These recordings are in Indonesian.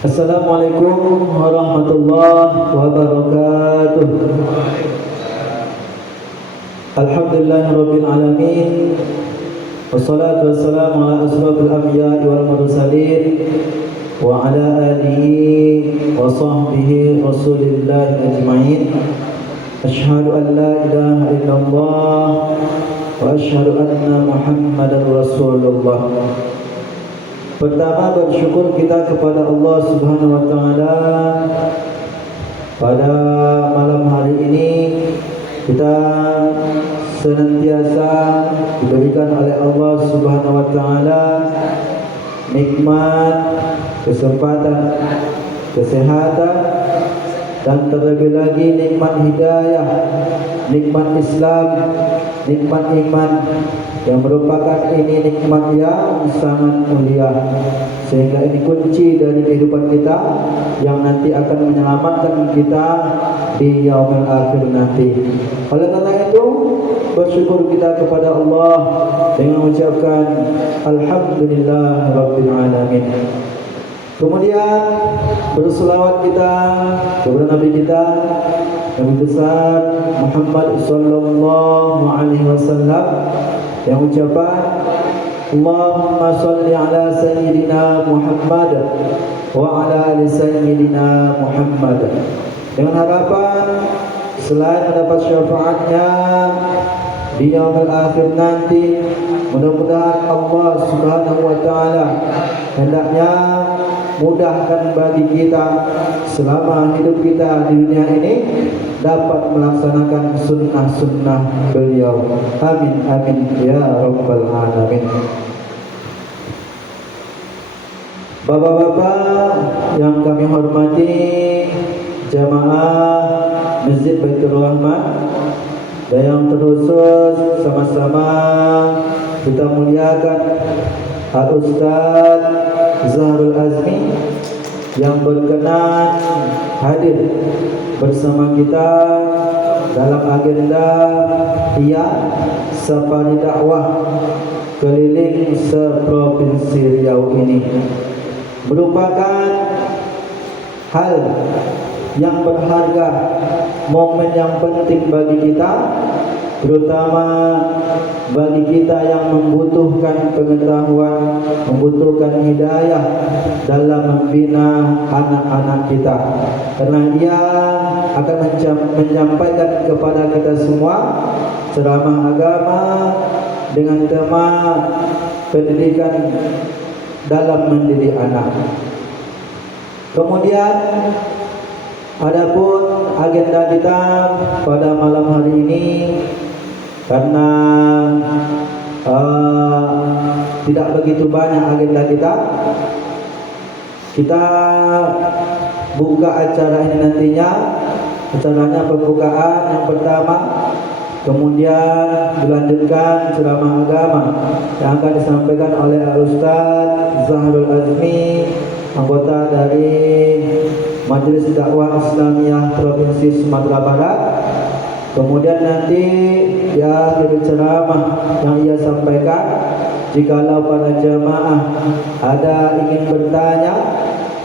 Assalamualaikum warahmatullahi wabarakatuh. Alhamdulillahirabbil alamin. Wassalatu wassalamu ala asrofil anbiya'i wal mursalin wa ala alihi wa sahbihi rasulillahi ajma'in. Asyhadu an la ilaha illallah wa asyhadu anna Muhammadar Rasulullah. Pertama, bersyukur kita kepada Allah Subhanahu wa taala. Pada malam hari ini kita senantiasa diberikan oleh Allah Subhanahu wa taala nikmat, kesempatan, kesehatan, dan terlebih lagi nikmat hidayah, nikmat Islam, nikmat iman, yang merupakan ini nikmat yang sangat mulia, sehingga ini kunci dari kehidupan kita yang nanti akan menyelamatkan kita di yaumil akhir nanti. Oleh karena itu, bersyukur kita kepada Allah dengan mengucapkan alhamdulillah rabbil alamin. Kemudian berselawat kita kepada Nabi kita, Nabi besar Muhammad sallallahu alaihi wasallam, yang ucapan Allahumma salli ala sayyidina Muhammad wa ala ali sayyidina Muhammad, dengan harapan selain mendapat syafaatnya di yaumil akhir nanti, mudah-mudahan Allah Subhanahu wa taala hendaknya mudahkan bagi kita selama hidup kita di dunia ini dapat melaksanakan sunnah-sunnah beliau. Amin amin ya rabbal alamin. Bapak-bapak yang kami hormati, jamaah Masjid Baitur Rahman, dan yang terkhusus sama-sama kita muliakan Al-Ustaz Zahrul Azmi yang berkenan hadir bersama kita dalam agenda Safari Dakwah keliling seprovinsi Riau ini. Merupakan hal yang berharga, momen yang penting bagi kita, terutama bagi kita yang membutuhkan pengetahuan, membutuhkan hidayah dalam membina anak-anak kita. Karena ia akan menyampaikan kepada kita semua ceramah agama dengan tema pendidikan dalam mendidik anak. Kemudian adapun agenda kita pada malam hari ini, karena tidak begitu banyak agenda kita buka acara ini nantinya. Acaranya pembukaan yang pertama, kemudian dilanjutkan ceramah agama yang akan disampaikan oleh Al-Ustaz Zahrul Azmi, anggota dari Majelis Dakwah Islamiyah Provinsi Sumatera Barat. Kemudian nanti di akhir ceramah yang ia sampaikan, jikalau para jamaah ada ingin bertanya,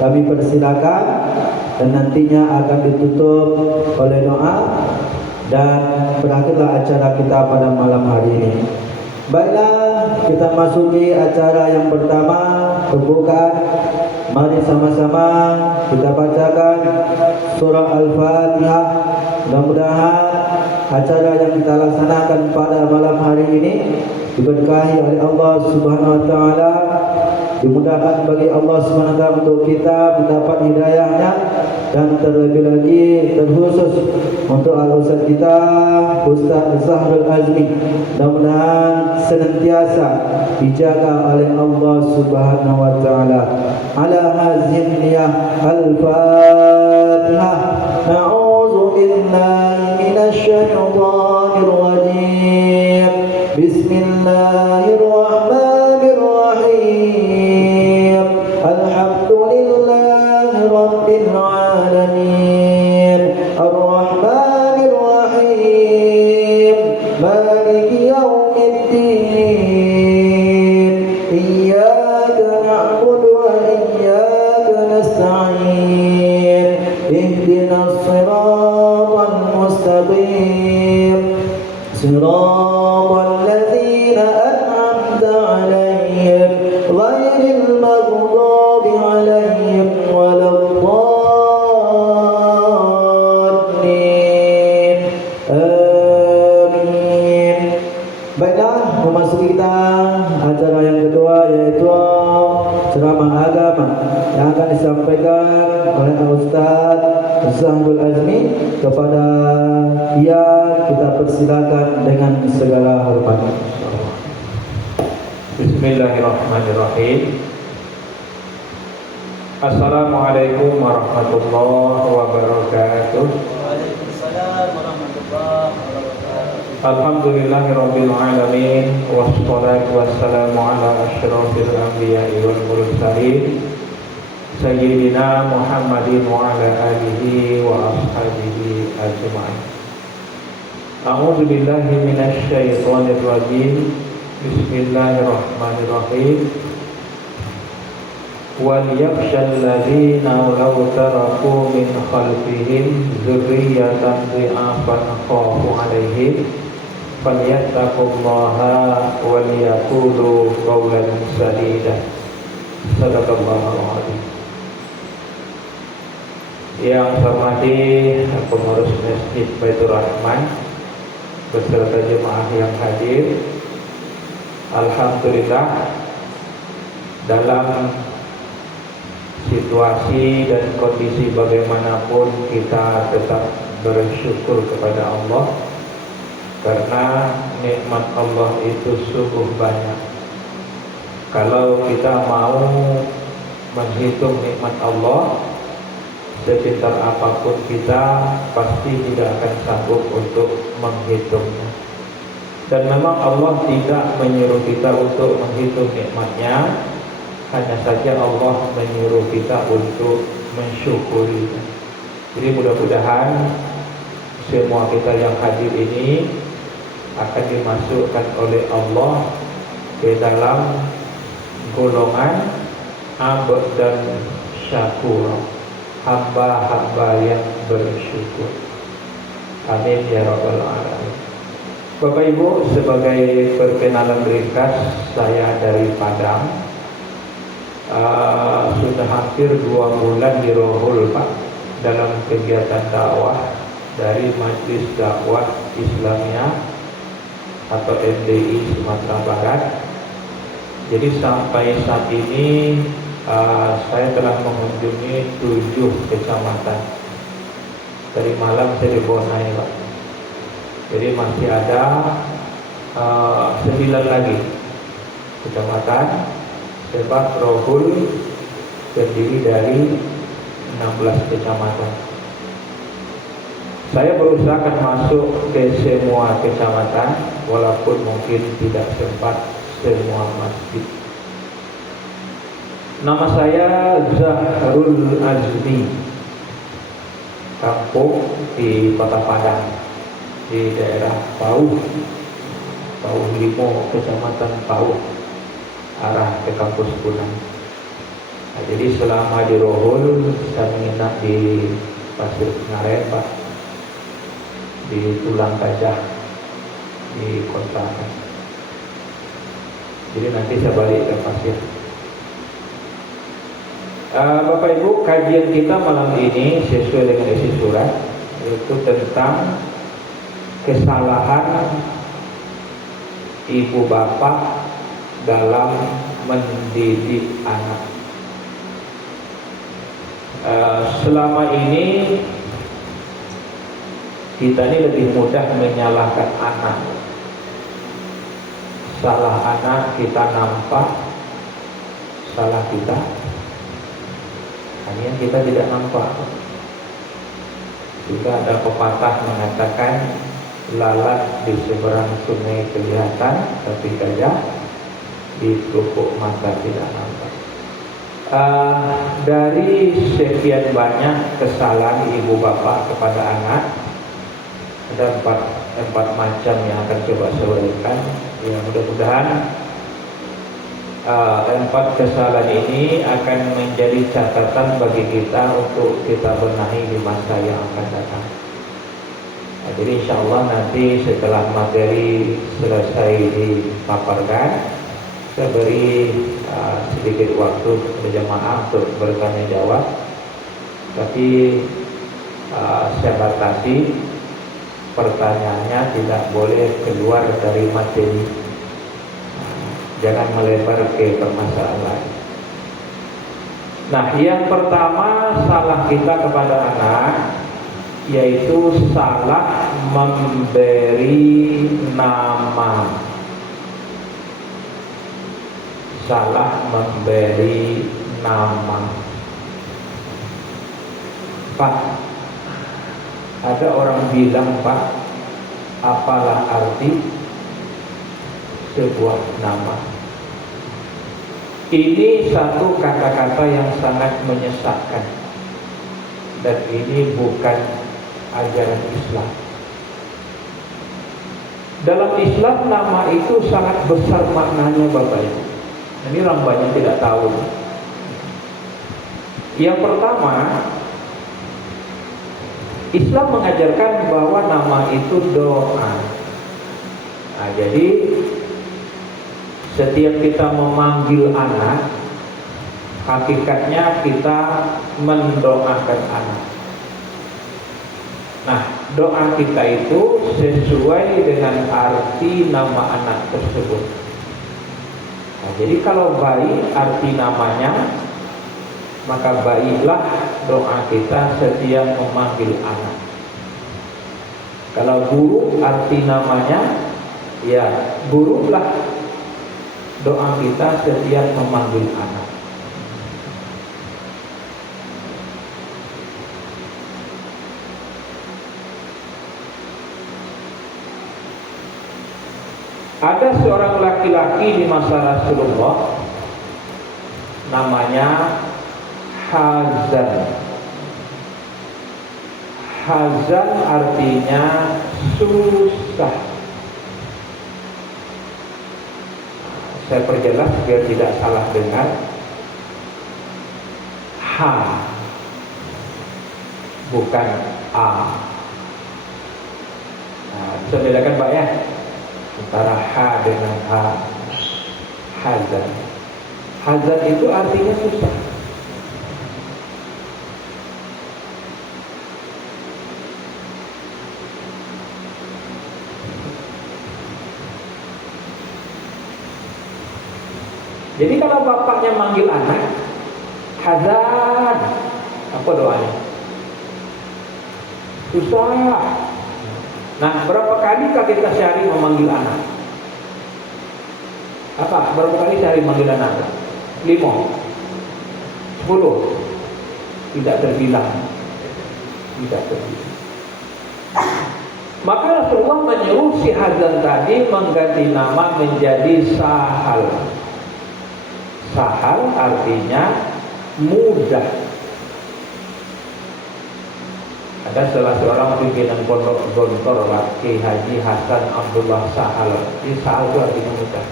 kami persilakan, dan nantinya akan ditutup oleh doa dan berakhirlah acara kita pada malam hari ini. Baiklah, kita masuki acara yang pertama, pembukaan. Mari sama-sama kita bacakan surah Al-Fatihah. Mudah-mudahan acara yang kita laksanakan pada malam hari ini diberkahi oleh Allah Subhanahu wa taala, dimudahkan bagi Allah Subhanahu wa taala untuk kita mendapat hidayahnya, dan terlebih lagi terkhusus untuk al-ustaz kita Ustaz Zahrul Azmi, mudah-mudahan senantiasa dijaga oleh Allah Subhanahu wa taala. Ala hazin niyah al-Fatihah. A'udzu billahi minasy syaithanir rajim. Bismillahirrahmanirrahim. Alhamdulillahi rabbil alamin. Ar-Rahmanir Rahim. Maliki yaum مستقيم صراط الذين أنعمت عليهم غير المغضوب عليهم ولا الضالين آمين. Baiklah, memasuki kita acara yang kedua, yaitu ceramah agama yang akan disampaikan oleh Ustaz Zahbul Azmi. Kepada dia kita persilakan dengan segala hormat. Bismillahirrahmanirrahim. Assalamualaikum warahmatullahi wabarakatuh. Waalaikumsalam warahmatullahi wabarakatuh. Alhamdulillahirabbil alamin wassalatu wassalamu ala asyrofil anbiya'i wal mursalin sayyidina Muhammadin wa ala alihi wa ashabihi ajma'in. A'udzu billahi minasy syaithanir rajim. Bismillahirrahmanirrahim. Wal yakhshal ladzina law taraku min khalfihim dzurriyyatan dhi'afan khafu 'alaihim falyattaqullaha wa liyaqulu qawlan sadida. Sadaqallahul azim. Yang saya hormati pengurus Masjid Baitur Rahman beserta jemaah yang hadir, alhamdulillah dalam situasi dan kondisi bagaimanapun kita tetap bersyukur kepada Allah, karena nikmat Allah itu sungguh banyak. Kalau kita mau menghitung nikmat Allah, sepintar apapun kita pasti tidak akan sanggup untuk menghitungnya. Dan memang Allah tidak menyuruh kita untuk menghitung nikmatnya, hanya saja Allah menyuruh kita untuk mensyukuri. Jadi mudah-mudahan semua kita yang hadir ini akan dimasukkan oleh Allah ke dalam golongan abd dan syakur, hamba-hamba yang bersyukur. Amin ya rabbal alamin. Bapak Ibu, sebagai perkenalan ringkas, saya dari Padang. Sudah hampir 2 bulan di Rohul Pak, dalam kegiatan dakwah dari Majelis Dakwah Islamiyah atau MDI Sumatera Barat. Jadi sampai saat ini saya telah mengunjungi 7 kecamatan. Dari malam saya di Bonai Pak. Jadi masih ada 9 lagi kecamatan, sebab Rohul terdiri dari 16 kecamatan. Saya berusaha akan masuk ke semua kecamatan, walaupun mungkin tidak sempat semua masjid. Nama saya Zahrul Azmi, kampung di Kota Padang, di daerah Pauh Limo, kecamatan Pauh, arah ke kampus Pulang. Nah, jadi selama di Rohul saya menginap di Pasir Ngaren Pak, di Tulang Gajah, di kontrakan. Jadi nanti saya balik ke Pasir. Bapak Ibu, kajian kita malam ini sesuai dengan isi surat, yaitu tentang kesalahan ibu bapak dalam mendidik anak. Selama ini kita ini lebih mudah menyalahkan anak. Salah anak kita nampak, salah kita hanya kita tidak nampak. Juga ada pepatah mengatakan, lalat di seberang sungai kelihatan, tapi gajah di pelupuk mata tidak nampak. Dari sekian banyak kesalahan ibu bapak kepada anak, ada empat macam yang akan coba saya uraikan. Ya, mudah-mudahan 4 kesalahan ini akan menjadi catatan bagi kita untuk kita benahi di masa yang akan datang. Nah, jadi insya Allah nanti setelah materi selesai dipaparkan, saya beri sedikit waktu kepada jemaah untuk bertanya jawab. Tapi saya batasi pertanyaannya tidak boleh keluar dari materi. Jangan melebar ke permasalahan. Nah, yang pertama salah kita kepada anak yaitu salah memberi nama. Salah memberi nama. Pak, ada orang bilang, Pak, apalah arti sebuah nama? Ini satu kata-kata yang sangat menyesatkan, dan ini bukan ajaran Islam. Dalam Islam nama itu sangat besar maknanya, Bapak Ibu. Ini orang banyak tidak tahu. Yang pertama, Islam mengajarkan bahwa nama itu doa. Nah, jadi setiap kita memanggil anak, hakikatnya kita mendoakan anak. Nah, doa kita itu sesuai dengan arti nama anak tersebut. Nah, jadi kalau baik arti namanya, maka baiklah doa kita setiap memanggil anak. Kalau buruk arti namanya, ya buruklah doa kita setiap memanggil anak. Ada seorang laki-laki di masa Rasulullah, namanya Hazan. Hazan artinya susah. Saya perjelas biar tidak salah dengar. H, bukan A. Nah, bisa bedakan Pak ya, antara H dengan A. Hazan. Hazan itu artinya susah. Jadi kalau bapaknya manggil anak, Hazan, apa doanya? Susah. Nah, berapa kali kita sehari memanggil anak? Apa? Berapa kali sehari memanggil anak? 5, 10, tidak terbilang. Tidak terbilang. Maka Rasulullah menyuruh si Hazan tadi mengganti nama menjadi Sahal. Sahal artinya mudah. Ada salah seorang pimpinan pondok Gontor, Ki Haji Hasan Abdullah Sahal. Ini Sahal itu artinya mudah.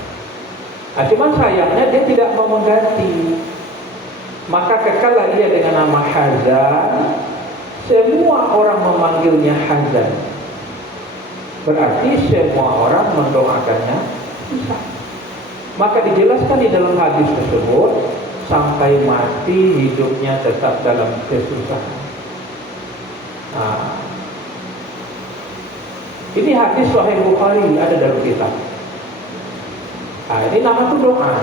Nah, cuman sayangnya dia tidak mau mengganti. Maka kekallah ia dengan nama Hazan. Semua orang memanggilnya Hazan. Berarti semua orang mendoakannya susah. Maka dijelaskan di dalam hadis tersebut, sampai mati hidupnya tetap dalam kesusahan. Nah, ini hadis Sahih Bukhari, ada dalam kitab. Nah, ini nama itu doa.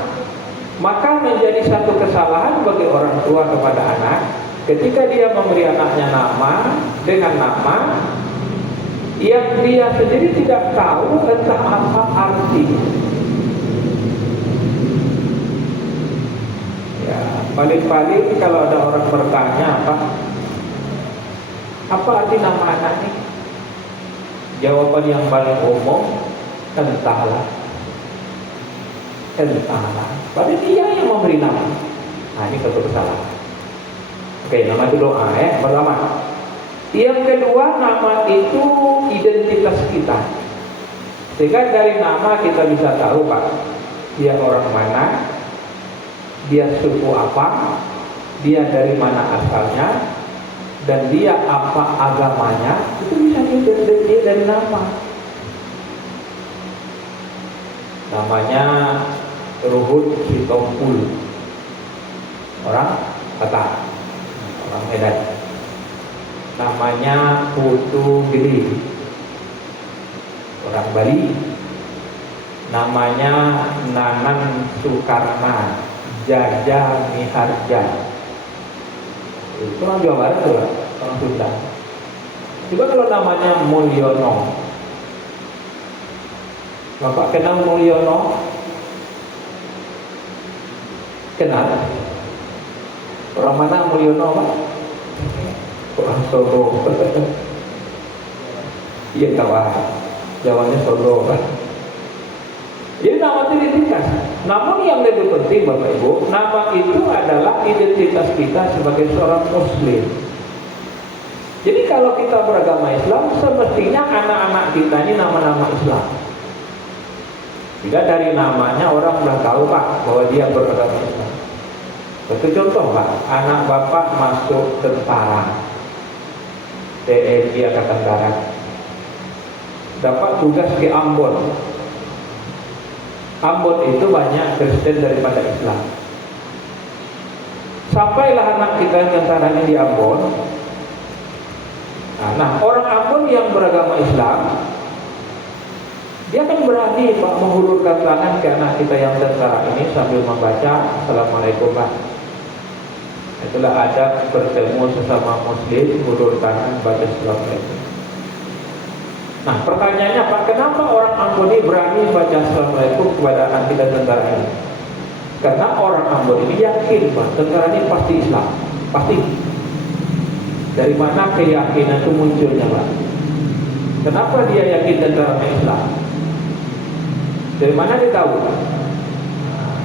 Maka menjadi satu kesalahan bagi orang tua kepada anak, ketika dia memberi anaknya nama dengan nama yang dia sendiri tidak tahu tentang apa artinya. Paling-paling kalau ada orang bertanya apa arti nama anak ini? Jawaban yang paling umum, entahlah. Padahal dia yang memberi nama. Nah, ini satu kesalahan. Oke, nama itu doa ya, pertama. Yang kedua, nama itu identitas kita. Sehingga dari nama kita bisa tahu, Pak, dia orang mana, dia suku apa, dia dari mana asalnya, dan dia apa agamanya. Itu bisa dari nama. Namanya Ruhut Sitompul, orang Batak, orang Medan. Namanya Putu Gede, orang Bali. Namanya Nanan Sukarna Jaja Miharja, itu orang Jawa Barat tuh, orang Sunda. Coba kalau namanya Mulyono, Bapak kenal Mulyono? Kenal? Orang mana Mulyono, Pak? Orang Solo. Iya kawan, Jawanya Solo, Pak. Jadi nama itu identitas. Namun yang lebih penting Bapak Ibu, nama itu adalah identitas kita sebagai seorang Muslim. Jadi kalau kita beragama Islam, semestinya anak-anak kita ini nama-nama Islam. Tidak dari namanya orang sudah tahu Pak bahwa dia beragama Islam. Satu contoh Pak, anak Bapak masuk tentara, TNI Angkatan Darat, dapat tugas ke Ambon. Ambon itu banyak Kristen daripada Islam. Sampailah anak kita yang tentaranya di Ambon. Nah, orang Ambon yang beragama Islam, dia kan berani Pak menghulurkan tangan ke anak kita yang tentara ini sambil membaca Assalamualaikum Pak. Itulah adab bertemu sesama Muslim, hulur tangan baca Assalamualaikum. Nah pertanyaannya Pak, kenapa orang Ambon ini berani baca Assalamualaikum kepada anak kita tentara ini? Karena orang Ambon ini yakin Pak, tentara ini pasti Islam, pasti. Dari mana keyakinan itu munculnya Pak? Kenapa dia yakin tentara Islam? Dari mana dia tahu?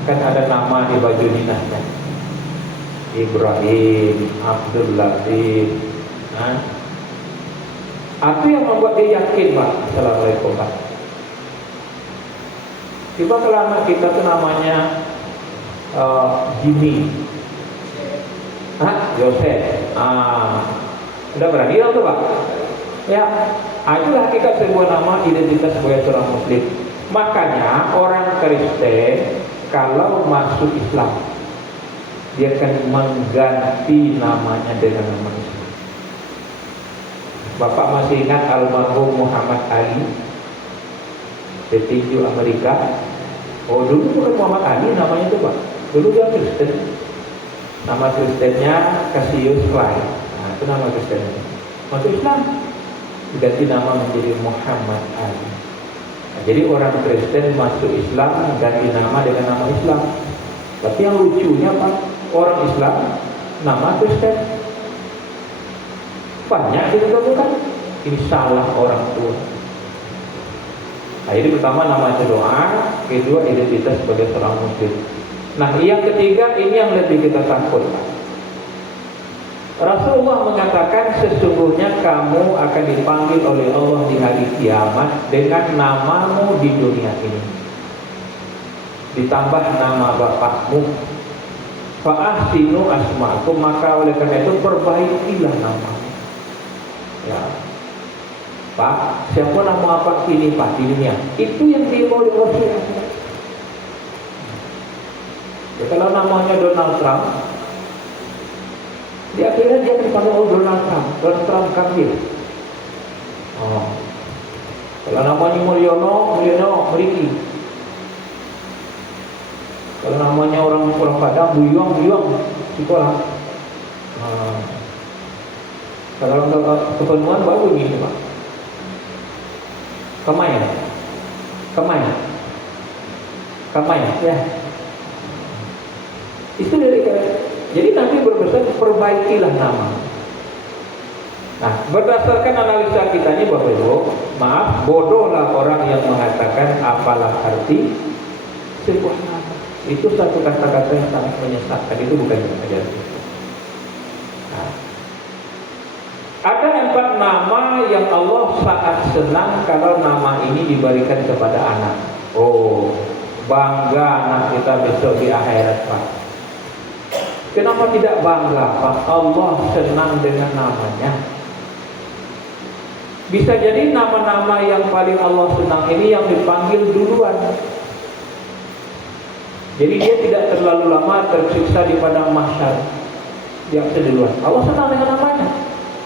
Kan ada nama di baju dinasnya, Ibrahim, Abdul Latif. Itu yang membuat dia yakin Pak. Assalamualaikum Pak. Coba kalau anak kita itu namanya Jimmy, Yosef, udah berani dong tuh Pak. Ya, itulah hakikat sebuah nama, identitas sebagai seorang Muslim. Makanya orang Kristen kalau masuk Islam, dia akan mengganti namanya dengan nama Islam. Bapak masih ingat almarhum Muhammad Ali, petinju Amerika? Oh dulu bukan Muhammad Ali namanya itu Pak. Dulu dia Kristen. Nama Kristennya Cassius Clay. Nah itu nama Kristennya. Masuk Islam, diganti nama menjadi Muhammad Ali. Nah, jadi orang Kristen masuk Islam ganti nama dengan nama Islam. Tapi yang lucunya Pak, orang Islam nama Kristen. Banyak ditemukan, ini salah orang tua. Nah ini pertama nama itu doa, kedua identitas sebagai seorang Muslim. Nah yang ketiga ini yang lebih kita takut. Rasulullah mengatakan sesungguhnya kamu akan dipanggil oleh Allah di hari kiamat dengan namamu di dunia ini, ditambah nama bapakmu. Fa'ahsinu asma'akum, maka oleh karena itu perbaikilah namamu. Ya, Pak, siapa nama apa ini Pak di dunia? Itu yang dibawa oleh Rasulullah. Ya, kalau namanya Donald Trump, di akhirnya dia dipanggil Donald Trump. Donald Trump kafir. Kalau namanya Mulyono Meriki. Kalau namanya orang Padang, Buyuang sekolah. Kalau kepenuhan baru ini Pak. Kamai ya. Itu dari jadi nanti berpesan perbaikilah nama. Nah berdasarkan analisa kita ini Bapak Ibu, maaf, bodohlah orang yang mengatakan apalah arti sebuah nama. Itu satu kata-kata yang sangat menyesatkan. Itu bukan ajaran. Nah, ada 4 nama yang Allah sangat senang kalau nama ini diberikan kepada anak. Oh, bangga anak kita besok di akhirat Pak. Kenapa tidak bangga Pak? Allah senang dengan namanya. Bisa jadi nama-nama yang paling Allah senang ini yang dipanggil duluan. Jadi dia tidak terlalu lama tersiksa di padang mahsyar. Dia duluan. Allah senang dengan namanya.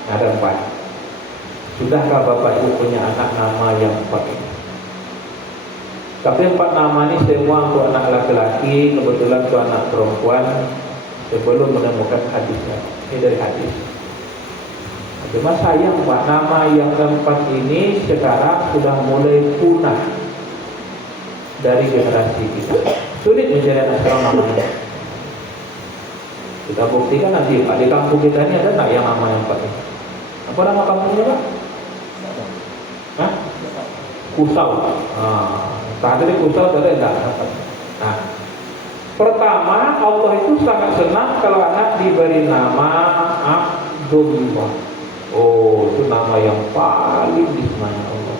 Ada 4. Sudahkah Bapak Ibu punya anak nama yang 4 ini? Tapi 4 nama ini semua untuk anak laki-laki, kebetulan untuk anak perempuan sebelum menemukan hadisnya. Ini dari hadis. Cuma sayang Pak, nama yang keempat ini sekarang sudah mulai punah dari generasi kita. Sulit mencari anak sekarang namanya. Kita buktikan nanti Pak, di kampung kita ini ada nggak yang nama yang Pak ini? Apa nama kampungnya Pak? Hah? Kusau. Tadi di Kusau ada enggak? Nah, pertama Allah itu sangat senang kalau anak diberi nama Abdullah. Oh, itu nama yang paling disenangi Allah.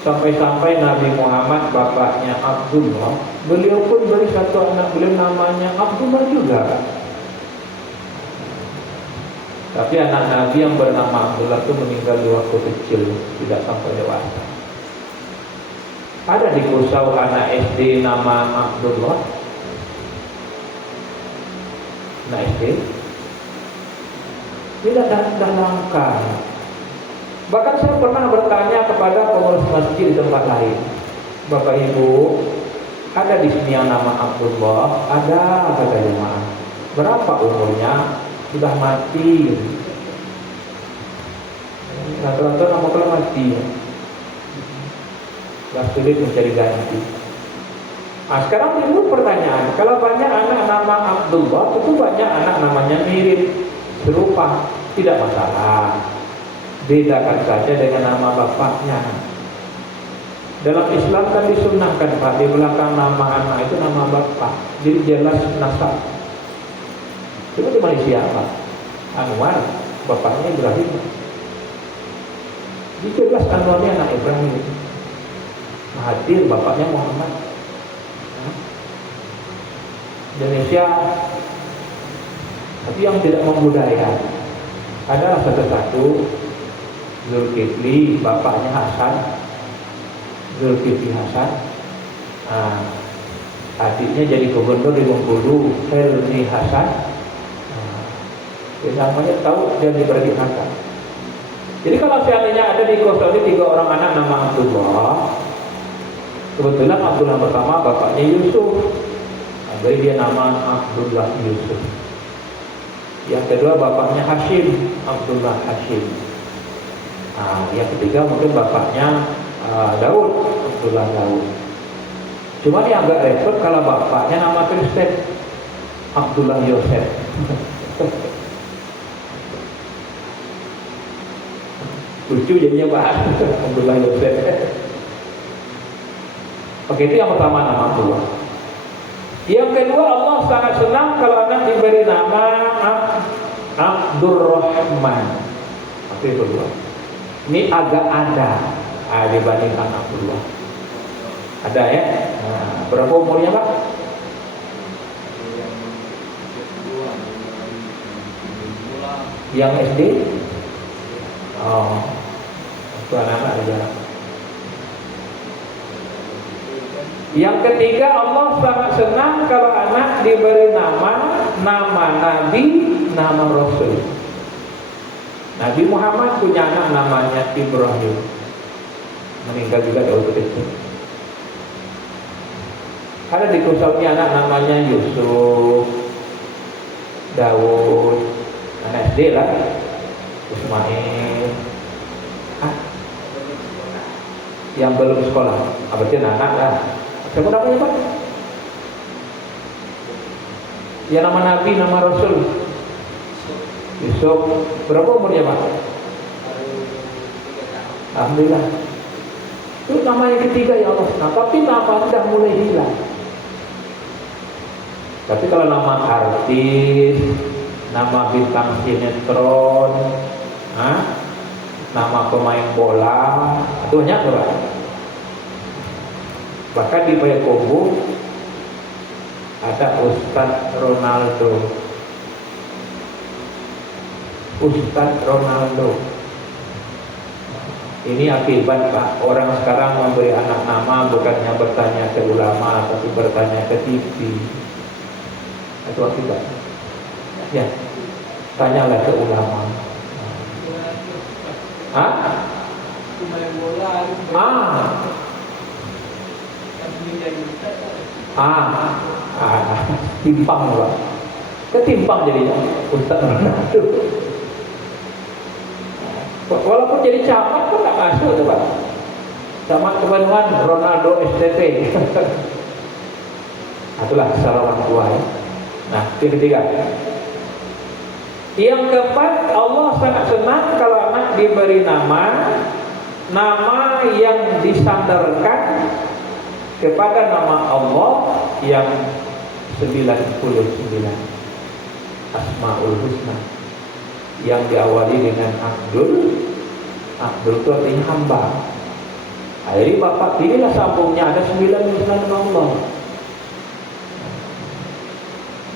Sampai-sampai Nabi Muhammad bapaknya Abdullah, beliau pun beri satu anak beliau namanya Abdullah juga. Tapi anak Nabi yang bernama Abdullah itu meninggal di waktu kecil, tidak sampai dewasa. Ada di Kusau anak SD nama Abdullah? Anak SD? Tidak ada langka. Bahkan saya pernah bertanya kepada pengurus masjid di tempat lain, Bapak Ibu, ada di sini yang nama Abdullah? Ada, kata jemaah. Berapa umurnya? Sudah mati. Rata-rata nama kalau mati. Gak sulit mencari ganti. Nah, sekarang timbul pertanyaan, kalau banyak anak nama Abdullah, itu banyak anak namanya mirip, serupa, tidak masalah. Bedakan saja dengan nama bapaknya. Dalam Islam kan disunnahkan Pak, di belakang nama anak itu nama bapak, jadi jelas nasab. Cuma di Malaysia Pak, Anwar, bapaknya Ibrahim. Jadi jelas Anwarnya anak Ibrahim. Mahathir, bapaknya Muhammad. Indonesia, tapi yang tidak membudaya adalah satu-satu. Zulkifli, bapaknya Hasan, Zulkifli Hasan. Adiknya jadi gubernur di Bengkulu, Helmi Hasan. Namanya tahu dia diberi Hasan. Jadi kalau seandainya ada di kota ini 3 orang anak nama Abdullah, kebetulan Abdullah pertama bapaknya Yusuf, beri dia nama Abdullah Yusuf. Yang kedua bapaknya Hashim, Abdullah Hashim. Yang ketiga mungkin bapaknya Daud, Abdullah Daud. Cuma yang agak repot kalau bapaknya nama Kristen, Abdullah Yosef. Lucu jadinya Pak, Abdullah Yosef. Oke, itu yang pertama nama Abdullah. Yang kedua, Allah sangat senang kalau anak diberi nama Abdurrahman. Apa itu Abdullah? Ini agak ada dibandingkan Abdullah. Ada ya? Berapa umurnya Pak? Yang SD? Oh, itu anak-anak ada. Yang ketiga, Allah sangat senang kalau anak diberi nama Nabi, nama Rasul. Nabi Muhammad punya anak namanya Ibrahim, meninggal juga jauh kecil. Ada di Kusaunya anak namanya Yusuf, Daud, anak SD lah, Ismail. Yang belum sekolah, berarti anak lah. Siapa namanya Pak? Ya nama Nabi, nama Rasul. Yusuf. Berapa umurnya Pak? Alhamdulillah. Itu nama yang ketiga ya Allah. Nah, tapi nama sudah mulai hilang. Tapi kalau nama artis, nama bintang sinetron, nama pemain bola, itu banyak tuh Pak. Bahkan di Payakumbuh ada Ustadz Ronaldo. Ustadz Ronaldo. Ini akibat Pak, orang sekarang memberi anak nama bukannya bertanya ke ulama, tapi bertanya ke TV. Itu akibat. Ya, tanyalah ke ulama. Hah? Timpang Pak. Ketimpang jadinya Ustaz. Walaupun jadi camat pun nggak masuk tuh Pak. Camat kebenuan Ronaldo STP. Itulah salah orang tua ya. Nah, yang ketiga. Yang keempat, Allah sangat senang kalau anak diberi nama yang disandarkan kepada nama Allah yang 99 Asmaul Husna, yang diawali dengan Abdul itu artinya hamba. Jadi bapak pilihlah sambungnya ada 99 nama Allah.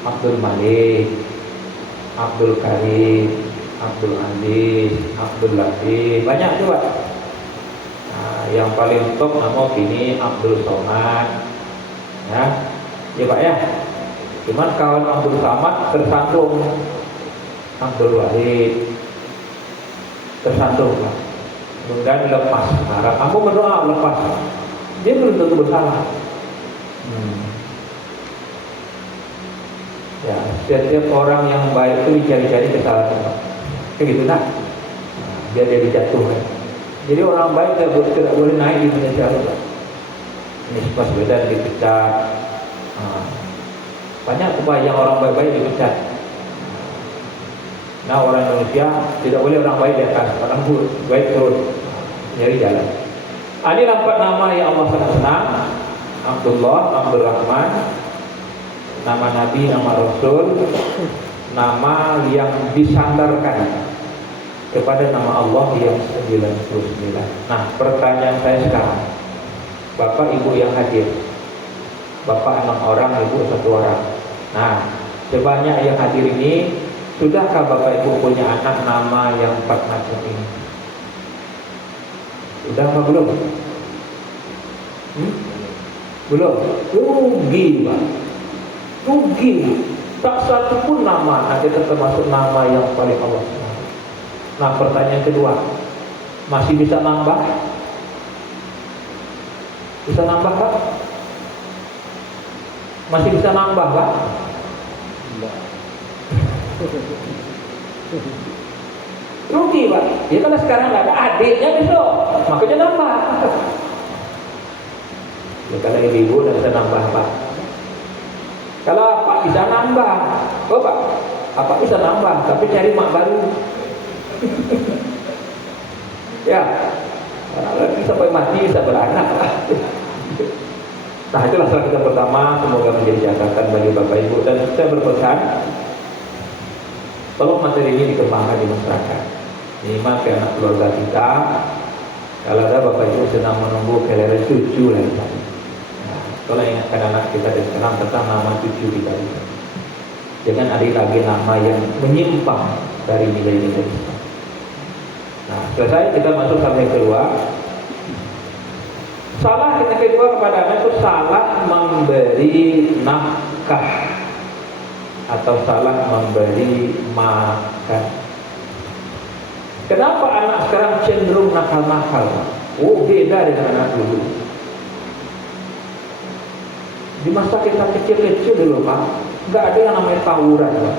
Abdul Malik, Abdul Karim, Abdul Aziz, Abdul Latif, banyak juga. Nah, yang paling top nama kini Abdul Somad, ya Pak ya. Cuman kawan Abdul Somad tersambung Abdul Wahid, tersandung Pak. Mudah lepas. Nah, kamu berdoa lepas. Dia belum tentu bersalah. Ya, setiap orang yang baik itu dicari-cari kesalahan. Kayak gitu nak. Biar dia dijatuhkan. Jadi orang baik tidak boleh naik di Indonesia Pak. Ini Baswedan dipecat. Banyak kebayang orang baik-baik dipecat. Nah, orang Indonesia tidak boleh orang baik di atas, orang baik turun, nyari jalan. Ini 4 nama yang Allah sangat senang. Abdullah, Abdul Rahman, nama Nabi, nama Rasul, nama yang disandarkan kepada nama Allah yang 99. Nah, pertanyaan saya sekarang, Bapak Ibu yang hadir, Bapak 6 orang, Ibu 1 orang. Nah, sebanyak yang hadir ini, sudahkah Bapak Ibu punya anak nama yang 4 macam ini? Sudah apa belum? Belum? Rugi Pak. Rugi. Tak satu pun nama kita termasuk nama yang paling Allah senang. Nah, pertanyaan kedua, masih bisa nambah? Bisa nambah Pak? Masih bisa nambah Pak? Rugi Pak. Ya kalau sekarang nggak ada adiknya besok, makanya nambah. Ya kalau ibu udah bisa nambah Pak. Kalau Pak bisa nambah, oh Pak, apa bisa nambah, tapi cari mak baru. Ya, lagi sampai mati bisa beranak Pak. Nah, itulah salah kita pertama. Semoga menjadi catatan bagi Bapak Ibu. Dan saya berpesan, tolong materi ini dikembangkan di masyarakat. Minimal ke anak keluarga kita. Kalau ada Bapak Ibu sedang menunggu kelahiran cucu lagi. Nah, tolong ingatkan anak kita dari sekarang tentang nama cucu kita itu. Jangan ada lagi nama yang menyimpang dari nilai-nilai Islam. Nah, selesai kita masuk sampai yang kedua. Salah yang kedua kepada anak itu salah memberi nafkah atau salah memberi makan. Kenapa anak sekarang cenderung nakal-nakal? Oh, beda dengan anak dulu. Di masa kita kecil-kecil dulu Pak, nggak ada yang namanya tawuran Pak.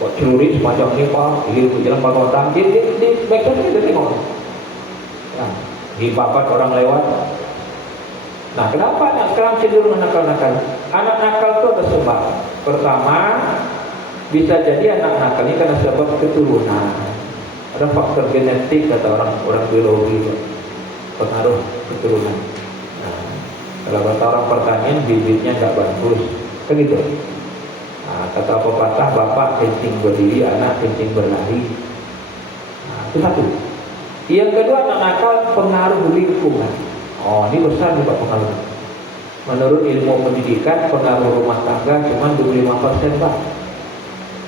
Kok curi semacam ini Pak, ini jalan pakai otak, di background kita tengok. Nah, di babat orang lewat. Nah, kenapa anak sekarang cenderung nakal-nakal? Anak nakal itu ada sebab. Pertama, bisa jadi anak nakal ini karena sebab keturunan. Ada faktor genetik kata orang biologi, pengaruh keturunan. Nah, kalau kata orang pertanian bibitnya nggak bagus, kan gitu. Nah, kata pepatah, bapak kencing berdiri, anak kencing berlari. Nah, itu satu. Yang kedua, anak nakal pengaruh lingkungan. Oh, ini besar nih Pak pengaruh. Menurut ilmu pendidikan, pengaruh rumah tangga cuma 25% Pak.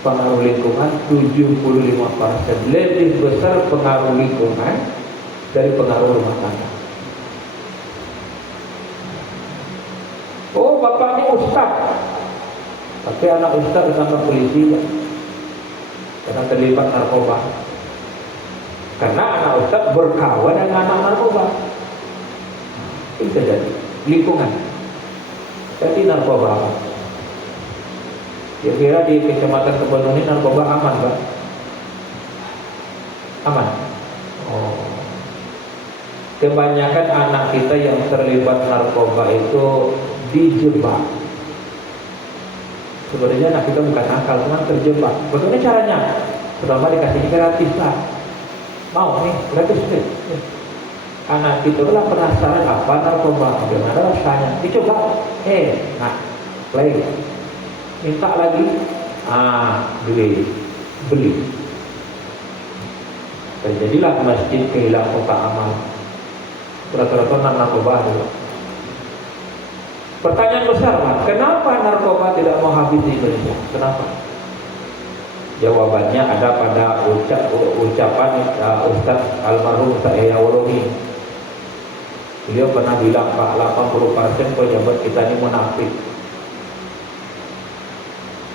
Pengaruh lingkungan 75%. Lebih besar pengaruh lingkungan dari pengaruh rumah tangga. Oh, bapaknya ustaz, tapi anak ustaz ditangkap polisi karena terlibat narkoba. Karena anak ustaz berkawan dengan anak narkoba. Itu jadi lingkungan. Tapi narkoba, kira-kira di Kecamatan Kebun ini narkoba aman, Pak? Aman. Oh. Kebanyakan anak kita yang terlibat narkoba itu dijebak. Sebenarnya anak kita bukan nakal, cuma terjebak. Bagaimana caranya? Pertama dikasih gratis lah. Mau nih, gratis nih. Anak itu lah penasaran apa narkoba, bagaimana rasanya. Dicoba, nah, play. Minta lagi, beli. Terjadilah masjid kehilangan kotak amal. Rata-rata narkoba dulu. Pertanyaan besar, Pak, kenapa narkoba tidak mau habis di Indonesia? Kenapa? Jawabannya ada pada ucapan Ustaz almarhum Ustaz Yahya Waromi. Beliau pernah bilang, Pak, 80% pejabat kita ini munafik.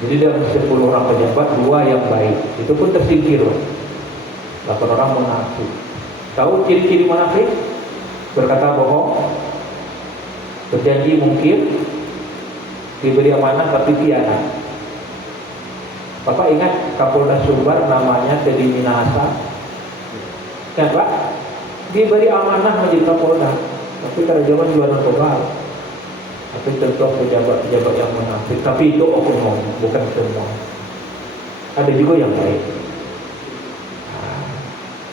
Jadi dari 10 orang pejabat, 2 yang baik. Itu pun tersingkir. 8 orang munafik. Tahu ciri-ciri munafik? Berkata bohong, berjanji mungkin, diberi amanah tapi khianat. Bapak ingat Kapolda Sumbar namanya Teddy Minahasa? Kan Pak? Diberi amanah menjadi Kapolda, tapi karena zaman jual narkoba. Tapi contoh pejabat-pejabat yang munafik. Tapi itu oknum, bukan semua. Ada juga yang baik.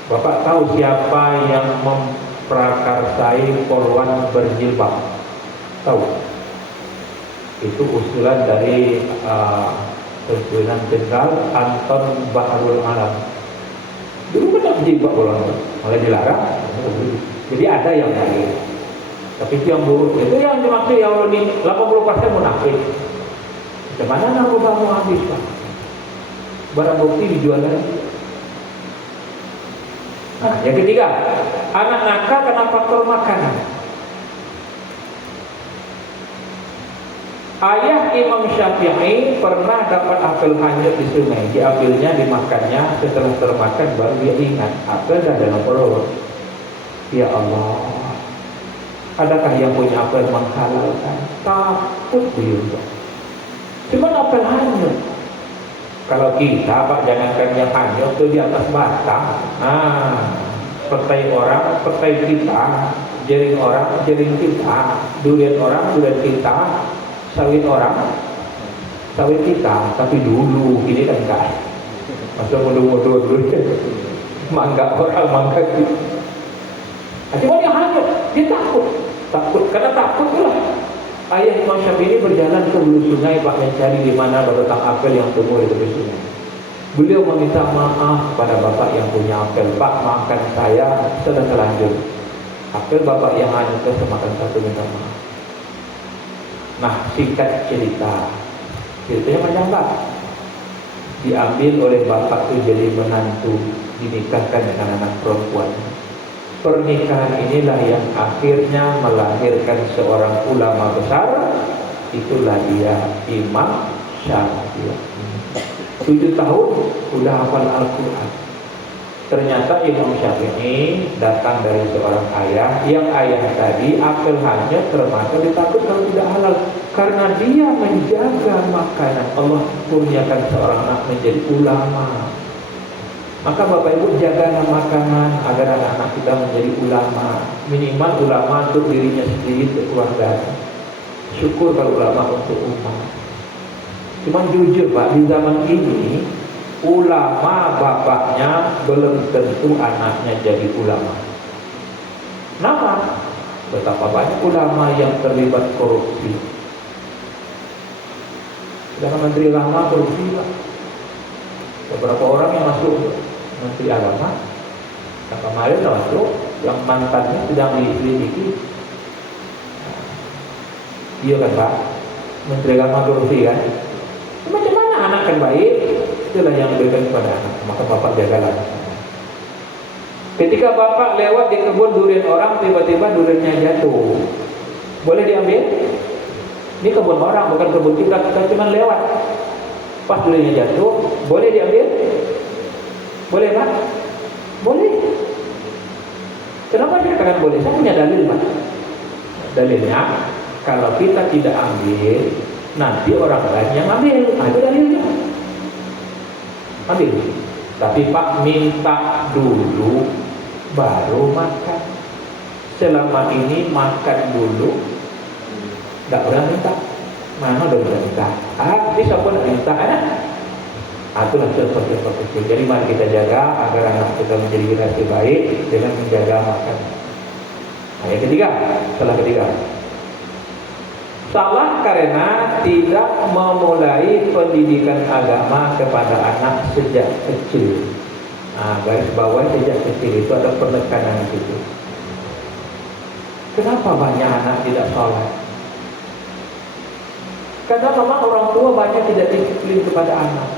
Bapak tahu siapa yang memprakarsai Polwan berjilbab? Tahu? Itu usulan dari Pimpinan Jenderal Anton Baharul Alam. Dulu kan berjilbab Polwan, malah dilarang. Jadi ada yang baik. Tapi itu yang buruk, itu yang dimaksud ya Allah ini 80% munafik. Bagaimana narkoba mau habis, Pak? Barang bukti dijual lagi. Nah, yang ketiga, anak nakal karena faktor makanan. Ayah Imam Syafi'i pernah dapat apel hanyut di sungai, diambilnya, dimakannya, setelah termakan baru dia ingat apel dah dalam perut. Ya Allah, adakah yang punya apel menghalalkan? Takut beliau. Cuma apel hanyut. Kalau kita, Pak, jangankan yang hanyut itu di atas batang. Petai orang, petai kita, jering orang, jering kita, durian orang, durian kita, sawit orang, sawit kita. Tapi dulu ini kan enggak. Masa muda-muda dulu, mangga orang, mangga kita. Cuma yang hanyut, dia takut, karena takut lah. Ayah Imam Syafi'i berjalan ke hulu sungai, Pak, mencari di mana batang apel yang tumbuh di tepi sungai. Beliau meminta maaf pada bapak yang punya apel, Pak, maafkan saya sudah terlanjur. Apel bapak yang hanyut saya makan satu, minta maaf. Nah, singkat ceritanya panjang, Pak. Diambil oleh bapak itu jadi menantu, dinikahkan dengan anak perempuan. Pernikahan inilah yang akhirnya melahirkan seorang ulama besar. Itulah dia Imam Syafi'i. 7 tahun udah hafal Al-Quran. Ternyata Imam Syafi'i datang dari seorang ayah, yang ayah tadi apel hanyut termakan ditakut kalau tidak halal. Karena dia menjaga makanan, Allah kurniakan seorang anak menjadi ulama. Maka Bapak Ibu jagalah makanan agar anak-anak kita menjadi ulama. Minimal ulama untuk dirinya sendiri, untuk keluarga. Syukur kalau ulama untuk umat. Cuman jujur, Pak, di zaman ini ulama bapaknya belum tentu anaknya jadi ulama. Kenapa? Betapa banyak ulama yang terlibat korupsi. Sedangkan menteri agama korupsi, Pak. Beberapa orang yang masuk Menteri Agama, yang kemarin masuk, yang mantannya sedang diselidiki. Iya kan, Pak? Menteri Agama korupsi kan? Macam mana anak kan baik? Itulah yang diberikan kepada anak. Maka bapak jagalah. Ketika bapak lewat di kebun durian orang, tiba-tiba duriannya jatuh, boleh diambil? Ini kebun orang, bukan kebun kita cuma lewat. Pas duriannya jatuh, boleh diambil? Boleh Pak? Boleh. Kenapa dikatakan boleh? Saya punya dalil Pak. Dalilnya, kalau kita tidak ambil, nanti orang lain yang ambil. Nah, itu dalilnya. Ambil. Tapi Pak minta dulu baru makan. Selama ini makan dulu, tidak pernah minta. Mana udah pernah minta? Bisa pun minta, itulah contoh-contoh kecil. Jadi mari kita jaga agar anak kita menjadi generasi baik dengan menjaga makan. Nah, yang ketiga, salah karena tidak memulai pendidikan agama kepada anak sejak kecil. Nah, garis bawah sejak kecil itu ada penekanan di situ. Kenapa banyak anak tidak sholat? Karena memang orang tua banyak tidak disiplin kepada anak.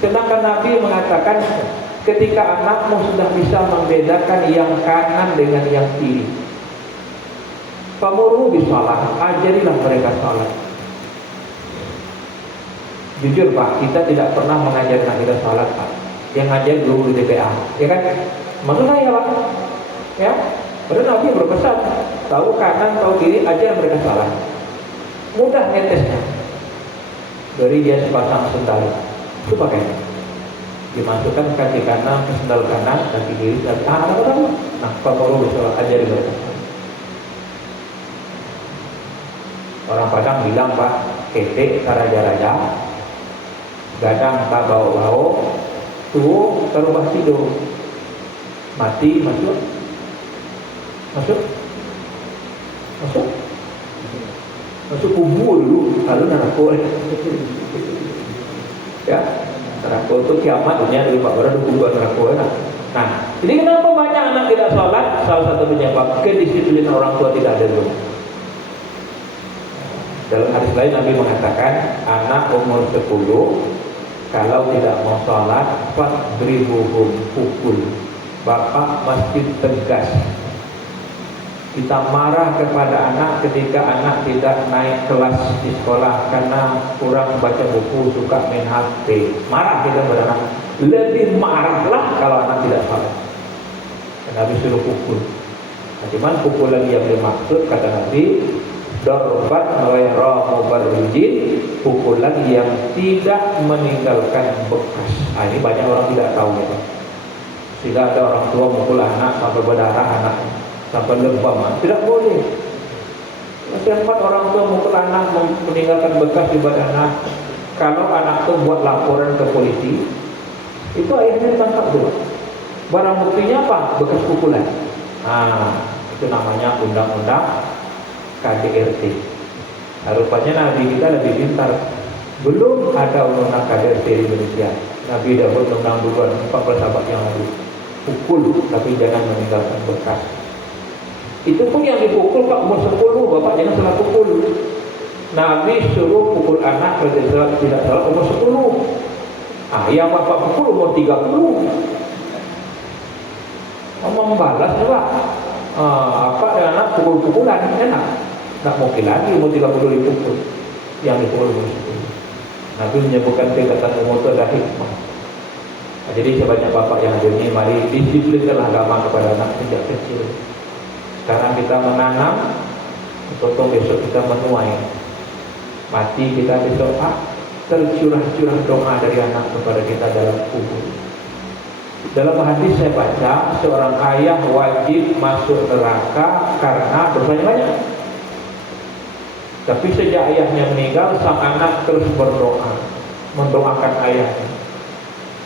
Sedangkan Nabi mengatakan ketika anakmu sudah bisa membedakan yang kanan dengan yang kiri, famuru bisalah, ajarilah mereka salat. Jujur Pak, kita tidak pernah mengajar anak kita salat Pak. Yang ngajar guru di TPA, ya kan? Maksud saya Pak, ya. Padahal Nabi berpesan, tahu kanan, tahu kiri, ajar mereka salat. Mudah netesnya. Dari dia sepasang sendal, itu pakainya. Dimasukkan kaki kanan ke sendal kanan, kaki kiri, kaki kanan. Nah, famuru bisalah, ajari mereka. Orang Padang bilang Pak, ketek karaja-raja, gadang tak bau-bau, tuh terubah tidur, mati masuk, masuk kubur dulu, lalu neraka. Ya, neraka itu kiamat dunia dulu Pak, baru kubur neraka. Nah, jadi kenapa banyak anak tidak sholat? Salah satu penyebab kedisiplinan orang tua tidak ada dulu. Dalam hadis lain Nabi mengatakan anak umur 10 kalau tidak mau sholat fadribuhum, pukul. Bapak mesti tegas. Kita marah kepada anak ketika anak tidak naik kelas di sekolah karena kurang baca buku, suka main HP. Marah kita kepada anak. Lebih marahlah kalau anak tidak sholat. Nabi suruh pukul. Nah, cuman pukulan yang dimaksud kata Nabi, darbat ghairu mubarrijin, pukulan yang tidak meninggalkan bekas. Nah, ini banyak orang tidak tahu ya. Tidak ada orang tua mukul anak sampai berdarah anak, sampai lebam. Tidak boleh. Sempat orang tua mukul anak meninggalkan bekas di badan anak. Kalau anak itu buat laporan ke polisi, itu ayahnya ditangkap dulu. Barang buktinya apa? Bekas pukulan. Nah, itu namanya undang-undang KDRT. Nah, rupanya Nabi kita lebih pintar. Belum ada undang-undang KDRT di Indonesia. Nabi Daud undang duluan 14 abad yang lalu. Pukul, tapi jangan meninggalkan bekas. Itu pun yang dipukul Pak umur 10, Bapak jangan salah pukul. Nabi suruh pukul anak kalau tidak salah umur 10. Yang Bapak pukul umur 30. Membalas ya Pak. Apa dengan anak pukul-pukulan enak. Tak mungkin lagi umur 30 dipukul. Yang dipukul umur 10. Nabi menyebutkan tingkatan umur itu ada hikmah. Nah, jadi sebanyak bapak yang ada ini, mari disiplinkanlah agama kepada anak sejak kecil. Sekarang kita menanam, potong besok kita menuai. Mati kita besok tercurah-curah doa dari anak kepada kita dalam kubur. Dalam hadis saya baca, seorang ayah wajib masuk neraka karena dosanya banyak. Tapi sejak ayahnya meninggal, sang anak terus berdoa, mendoakan ayahnya.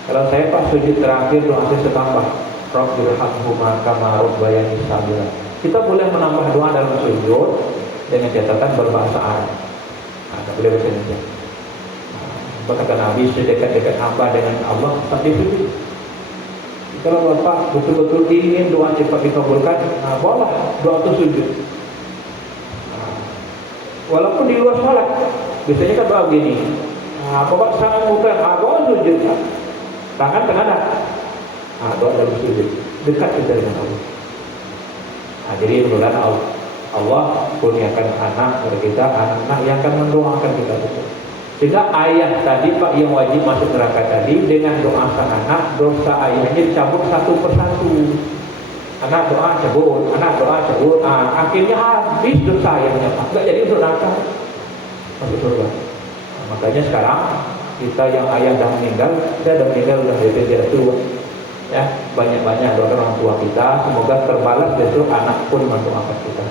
Kalau saya Pak sujud terakhir doa saya setambah, Rabbirhamhuma kama rabbayani shaghira. Kita boleh menambah doa dalam sujud dengan catatan berbahasa Arab. Nah, boleh bahasa Indonesia. Kata Nabi, sedekat-dekat hamba dengan Allah tak disujud. Kalau Bapak betul-betul ingin doa cepat dikabulkan, boleh doa itu sujud. Walaupun di luar sholat, biasanya kan doa begini. Bapak sangat mudah, boleh sujud. Tangan tengadah. Doa dalam sujud. dekat kita dengan Allah. Nah, jadi mudah-mudahan Allah kurniakan anak kepada kita, anak yang akan mendoakan kita betul. Sehingga ayah tadi Pak yang wajib masuk neraka tadi, dengan doa sang anak, dosa ayahnya dicabut satu persatu. Anak doa cabut, anak doa cabut. Akhirnya habis dosa ayahnya Pak, nggak jadi untuk neraka, masuk surga. Nah, makanya sekarang kita yang ayah dah meninggal, saya dah meninggal udah tidak tua. Ya, banyak-banyak doakan orang tua kita, semoga terbalas besok anak pun mendoakan kita.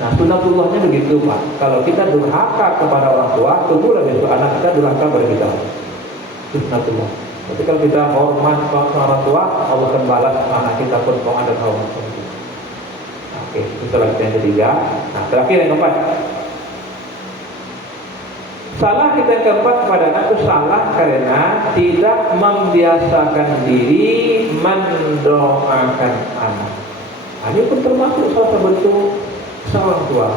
Nah, sunatullahnya begitu Pak. Kalau kita durhaka kepada orang tua, tunggulah besok anak kita durhaka kepada kita. Sunatullah. Tapi kalau kita hormat kepada orang tua, Allah akan balas anak kita pun kau ada hormat kepada kita. Oke, itu selanjutnya yang ketiga. Nah, terakhir yang keempat. Salah kita yang keempat kepada anak itu salah karena tidak membiasakan diri mendoakan anak. Nah, ini pun termasuk salah satu bentuk seorang tua.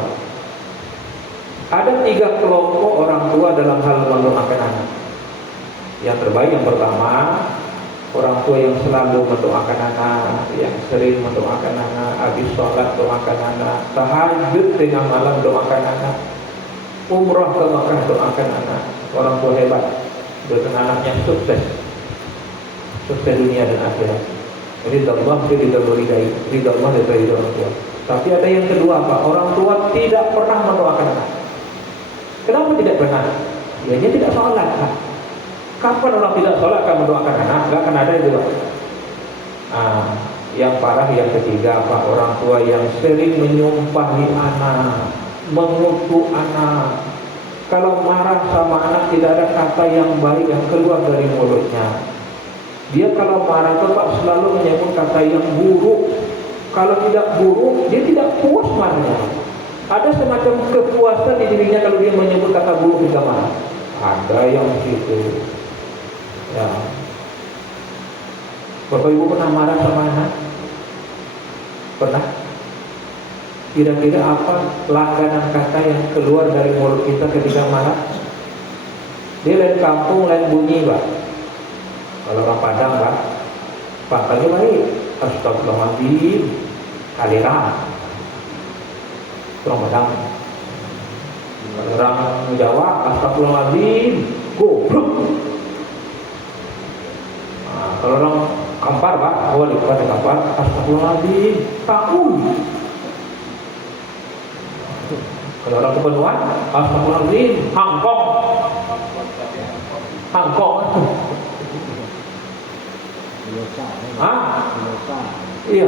Ada 3 kelompok orang tua dalam hal mendoakan anak. Yang terbaik yang pertama, orang tua yang selalu mendoakan anak, yang sering mendoakan anak, habis sholat doakan anak, tahajud tengah malam doakan anak, umrah ke Makkah doakan anak. Orang tua hebat, doakan anaknya sukses dunia dan akhirat. Ridha Allah ridha Allah dari orang tua. Tapi ada yang kedua Pak, orang tua tidak pernah mendoakan anak. Kenapa tidak pernah? Ya, dia tidak sholat Pak. Kapan orang tidak sholat akan mendoakan anak? Gak akan ada itu Pak. Yang parah yang ketiga Pak, orang tua yang sering menyumpahi anak, mengutuk anak. Kalau marah sama anak tidak ada kata yang baik yang keluar dari mulutnya. Dia kalau marah itu Pak selalu menyebut kata yang buruk. Kalau tidak buruk, dia tidak puas marahnya. Ada semacam kepuasan di dirinya kalau dia menyebut kata buruk hingga marah. Ada yang begitu. Ya. Bapak Ibu pernah marah sama anak? Pernah? Kira-kira apa langganan kata yang keluar dari mulut kita ketika marah? Dia lain kampung, lain bunyi Pak. Kalau orang Padang Pak, pantangnya baik. Astagfirullahaladzim, kalirah. Orang Padang. Orang Jawa, astagfirullahaladzim, goblok. Kalau orang Kampar Pak, di kota Kampar, astagfirullahaladzim, takut. Kalau orang Kepenuan, astagfirullahaladzim, hangkong. Iya.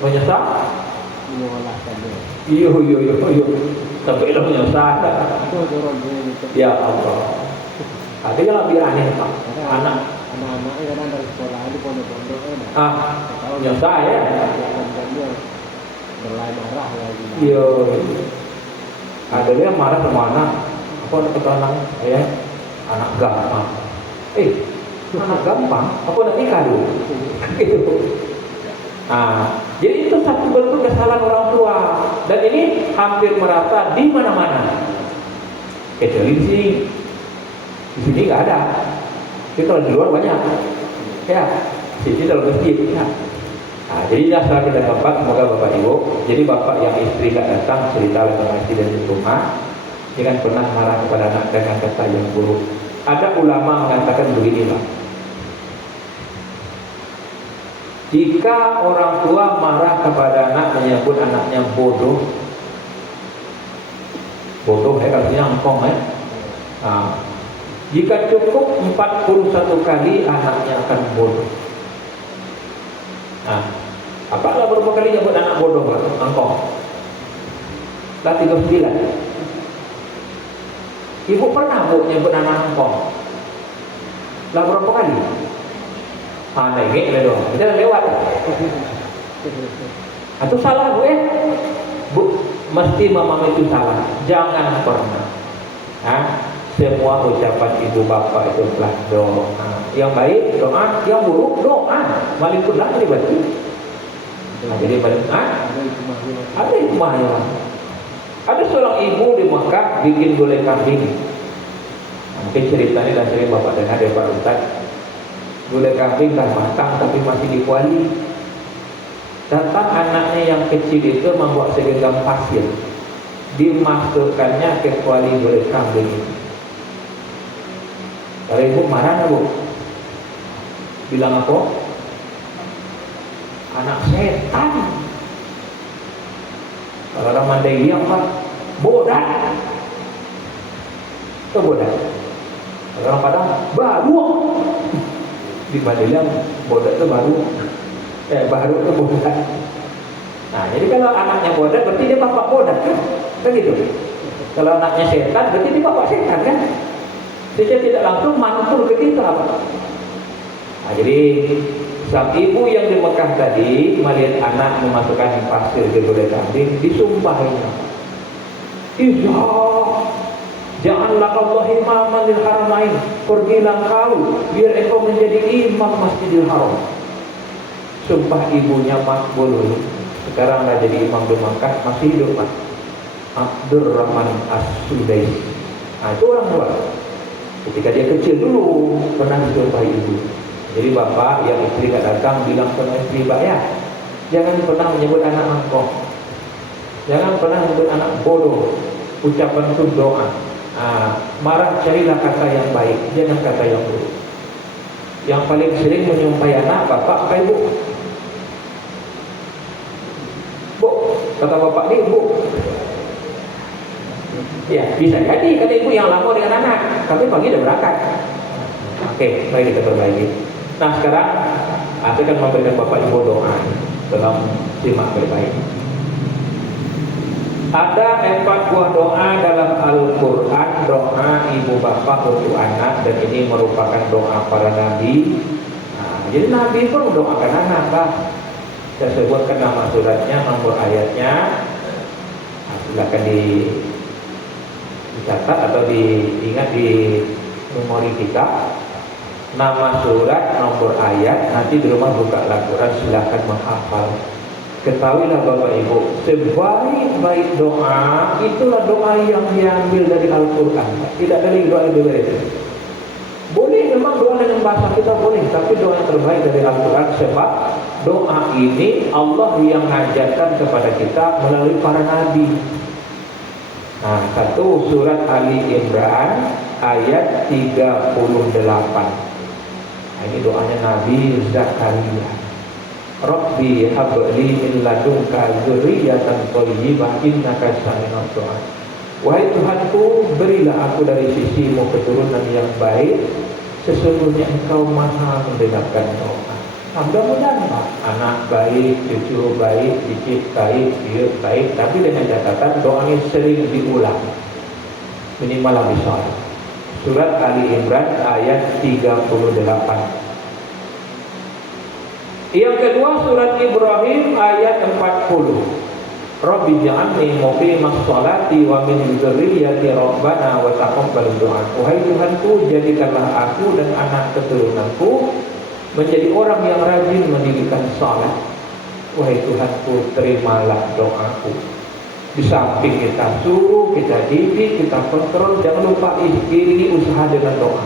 Menyesal? Iya. Tapi itu menyesal. Ya Allah. Tapi kalau biar aneh Pak, anak-anaknya kan dari sekolah di pondok-pondok. Menyesal ya. Berlai marah lagi. Iya. Ada dia marah sama anak. Apa ada keterangan? Ya, anak gampang. Anak gampang, aku nak nikah dulu. Gitu. Jadi itu satu bentuk kesalahan orang tua, dan ini hampir merata di mana-mana. Kecuali di sini nggak ada. Tapi kalau di luar banyak. Ya, di sini dalam masjid. Ya. Jadi dasar kita keempat, semoga Bapak Ibu. Jadi bapak yang istri nggak datang cerita tentang istri dan di rumah, jangan pernah marah kepada anak dengan kata yang buruk. Ada ulama mengatakan begini Pak. Jika orang tua marah kepada anak menyebut anaknya bodoh artinya angkong ya. Jika cukup 41 kali anaknya akan bodoh. Apakah berapa kali nyebut anak bodoh Pak? Angkong. Lah 39. Ibu pernah Bu nyebut anak angkong? Lah berapa kali? Naik le dong. Kita lewat. Itu salah Bu ya. Bu, mesti mama itu salah. Jangan pernah. Semua ucapan ibu bapak itu telah doa. Yang baik doa, yang buruk doa. Malikutlah dibaca. Jadi balik ada hikmah ya. Ada seorang ibu di Mekah bikin gulai kambing. Mungkin ceritanya dan sering bapak dengar dari Pak Ustaz. Gulai kambing dah matang tapi masih dikuali. Datang anaknya yang kecil itu membawa segenggam pasir, dimasukkannya ke kuali gulai kambing itu. Kalau ibu marah bu, bilang apa? Anak setan. Kalau orang Mandai dia apa? Bodak. Itu bodak. Kalau orang Padang baru. Di Mandailing bodak itu baru. Baru itu bodak. Nah, jadi kalau anaknya bodak berarti dia bapak bodak kan? Kan gitu. Kalau anaknya setan berarti dia bapak setan kan? Dia tidak langsung mantul ke kita. Nah, jadi sang ibu yang di Mekah tadi melihat anak memasukkan pasir ke gulai kambing, disumpahinya. Iya, janganlah Allah imaman lil haramain. Pergilah kau biar engkau menjadi imam Masjidil Haram. Sumpah ibunya makbul. Sekarang dah jadi imam di Mekah, masih hidup Pak. Abdurrahman As-Sudais. Nah, itu orang tua. Ketika dia kecil dulu pernah disumpahi ibu. Jadi bapak yang istri gak datang bilang sama istri, Pak ya, jangan pernah menyebut anak mangkok, jangan pernah menyebut anak bodoh. Ucapan itu doa. Marah carilah kata yang baik, jangan kata yang buruk. Yang paling sering menyumpahi anak bapak apa ibu? Bu, kata bapak nih bu. Ya bisa jadi kata ibu yang lama dengan anak, tapi pagi udah berangkat. Oke, mari kita perbaiki. Nah sekarang saya akan memberikan bapak ibu doa dalam simak baik-baik. Ada 4 buah doa dalam Al-Quran, doa ibu bapak untuk anak, dan ini merupakan doa para nabi. Nah, jadi nabi pun mendoakan anak Pak. Saya sebutkan nama suratnya, nomor ayatnya. Nah, silakan dicatat atau diingat di memori kita. Nama surat, nomor ayat, nanti di rumah buka Al-Quran, silakan menghafal. Ketahuilah Bapak Ibu, sebaik-baik doa itulah doa yang diambil dari Al-Quran, tidak dari doa yang itu. Boleh memang doa dengan bahasa kita boleh, tapi doa yang terbaik dari Al-Quran, sebab doa ini Allah yang mengajarkan kepada kita melalui para nabi. Nah, satu surat Ali Imran ayat 38. Nah, ini doanya Nabi Zakaria. Rabbi habli min ladunka dzurriyyatan thayyibah innaka sami'ud du'a. Wahai Tuhanku, berilah aku dari sisimu keturunan yang baik, sesungguhnya Engkau Maha mendengarkan doa. Mudah-mudahan Pak, anak baik, cucu baik, cicit baik, biut baik, tapi dengan catatan doanya sering diulang, minimal habis sholat. Surat Ali Imran ayat 38. Yang kedua surat Ibrahim ayat 40. Rabbi ja'alni muqimas sholati wa min dzurriyyati rabbana wa taqabbal du'a. Wahai Tuhanku, jadikanlah aku dan anak keturunanku menjadi orang yang rajin mendirikan salat. Wahai Tuhanku, terimalah doaku. Di samping kita suruh, kita didik, kita kontrol, jangan lupa iringi usaha dengan doa.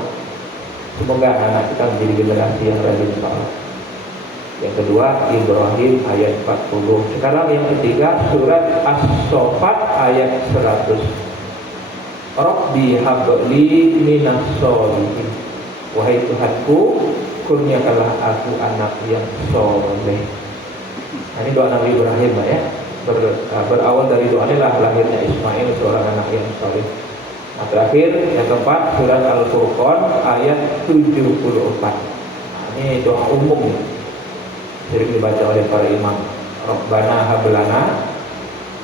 Semoga anak kita menjadi generasi yang rajin salat. Yang kedua Ibrahim ayat 40. Sekarang yang ketiga surat As-Saffat ayat 100. Rabbi habli minas sholihin. Wahai Tuhanku, kurniakanlah aku anak yang soleh. Nah, ini doa Nabi Ibrahim ya. Berawal dari doa inilah lahirnya Ismail, seorang anak yang soleh. Nah, terakhir yang keempat surat Al-Furqan ayat 74. Nah, ini doa umum sering dibaca oleh para imam. Rabbana hablana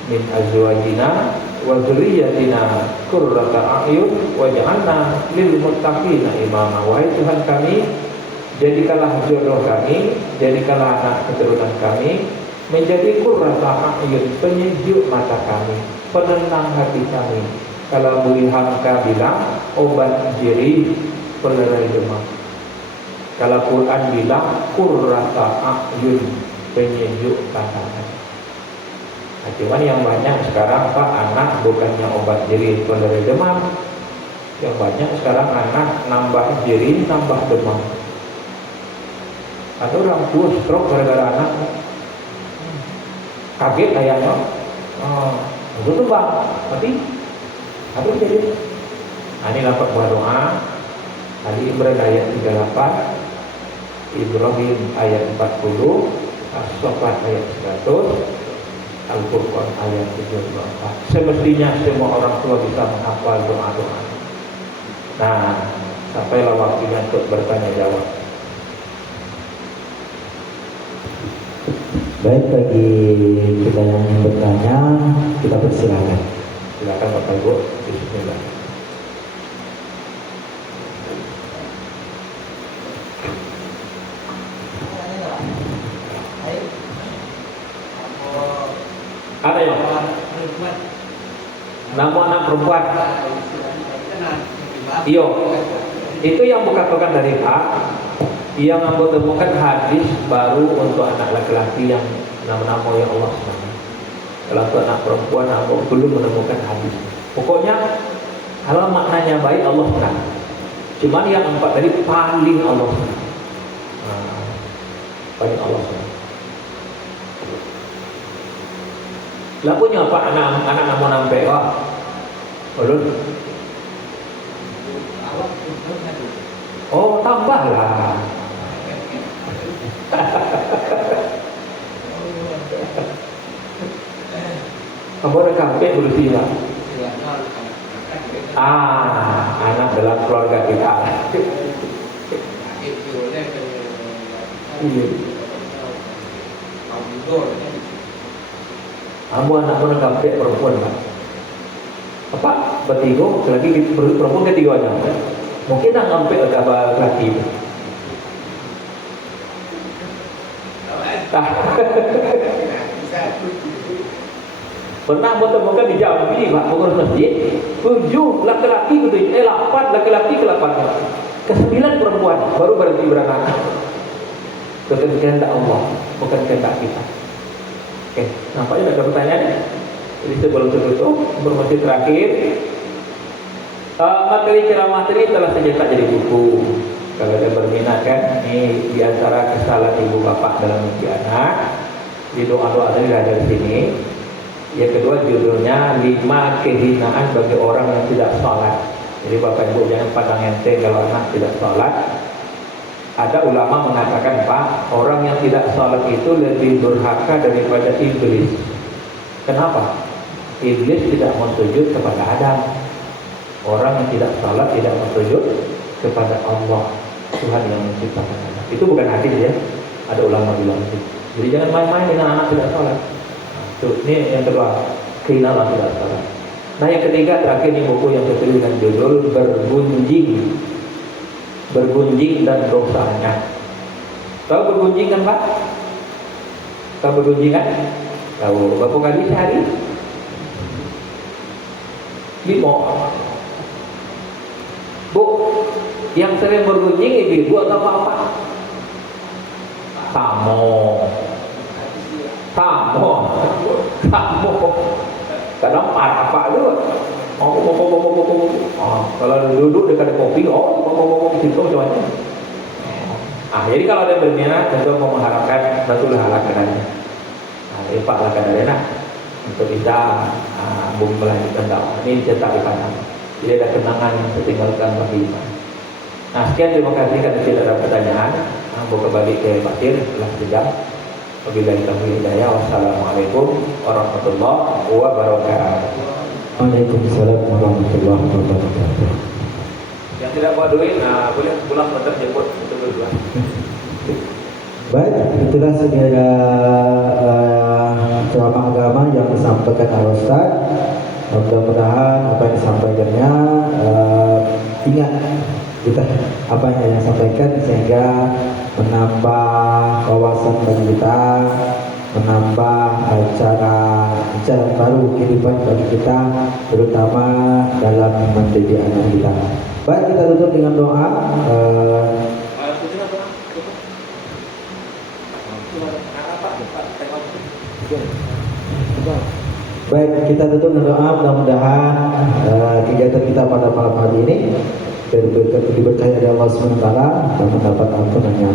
min azwajina wa dzurriyyatina qurrata a'yun waj'alna lil muttaqina imama. Wahai Tuhan kami, jadikanlah jodoh kami, jadikanlah anak keturunan kami menjadi qurrata a'yun, penyejuk mata kami, penenang hati kami. Kalau Buri Hamka bilang obat jerih pelerai demam. Kalau Quran bilang qurrata a'yun, penyejuk mata kami. Nah, cuman yang banyak sekarang Pak, anak bukannya obat jerih pelerai demam. Yang banyak sekarang anak nambah jerih, nambah demam. Ada orang tua stroke gara-gara anak. Kaget kayaknya. Itu tuh bang, tapi apa jadi? Ini dapat buah doa. Ali Imran ayat 38, Ibrahim ayat 40, As-Saffat ayat 100, Al-Furqan ayat 74. Semestinya semua orang tua bisa menghafal doa-doa. Nah, sampailah waktunya untuk bertanya jawab. Baik, bagi kita yang ingin bertanya, kita persilakan. Silakan Bapak Ibu. Bismillah. Ada yang nama anak perempuan. Iyo, itu yang bukan dari Pak. Yang aku temukan hadis baru untuk anak laki-laki yang nama-nama yang Allah SWT. Kalau untuk anak perempuan aku belum menemukan hadis. Pokoknya kalau maknanya baik Allah SWT. Cuman yang 4 tadi paling Allah SWT. Paling Allah SWT. Lah punya apa anak mau nampak wah. Ulun. Oh, tambahlah. Kamu ada kampek dulu sila. Anak dalam keluarga kita. Iya. Kamu anak mana kampek perempuan kan? Apa? Bertiga, lagi perempuan ketiga aja. Mungkin nak kampek agak laki. Pernah bertemukan di Jambi, Pak, pengurus masjid, 7 laki-laki ke 8 laki-laki ke 8. Ke 9 perempuan, baru berhenti beranak. Bukan kehendak Allah, bukan kehendak kita. Oke, nampaknya ada pertanyaan. Jadi sebelum tutup, informasi terakhir. Materi ceramah tadi telah saya jadi buku. Kalau ada berminat kan, ini diantara kesalahan ibu bapak dalam mendidik anak. Di doa-doa tadi ada di sini. Yang kedua judulnya 5 kehinaan bagi orang yang tidak sholat. Jadi bapak ibu jangan pandang enteng kalau anak tidak sholat. Ada ulama mengatakan Pak, orang yang tidak sholat itu lebih durhaka daripada iblis. Kenapa? Iblis tidak mau sujud kepada Adam. Orang yang tidak sholat tidak mau sujud kepada Allah, Tuhan yang menciptakan Adam. Itu bukan hadis ya. Ada ulama bilang itu. Jadi jangan main-main dengan anak tidak sholat. Ini yang kedua, kehinaan orang tidak sholat. Nah yang ketiga terakhir ini buku yang saya tulis dengan judul Bergunjing dan dosanya. Tahu bergunjing kan Pak? Tahu bergunjing kan? Tahu berapa kali sehari? 5. Bu, yang sering bergunjing ibu atau apa? Tamu. Kadang apa juga. Kalau duduk dekat kopi, situ macam-macam. Jadi kalau ada berminat, tentu mau mengharapkan betul halak keadanya. Pak halak keadanya untuk bisa melanjutkan dakwah. Ini cetak di kanan. Jadi ada kenangan yang ditinggalkan bagi kita. Nah sekian, terima kasih. Karena tidak ada pertanyaan, buka balik ke Pak Tir setelah sejam. Wabillahi taufiq hidayah. Wassalamualaikum warahmatullahi wabarakatuh. Waalaikumsalam warahmatullahi wabarakatuh. Yang tidak bawa duit, boleh pulang bentar jemput untuk berdua. Baik, itulah segala ceramah agama yang disampaikan oleh Ustaz. Mudah-mudahan apa yang disampaikannya ingat kita apa yang disampaikan, sehingga menambah wawasan bagi kita, menambah cara baru kehidupan bagi kita, terutama dalam mendidik anak kita. Baik, kita tutup dengan doa. Baik, kita tutup dengan doa. Mudah-mudahan kegiatan kita pada malam hari ini diberkahi oleh Allah SWT dan mendapat ampunannya.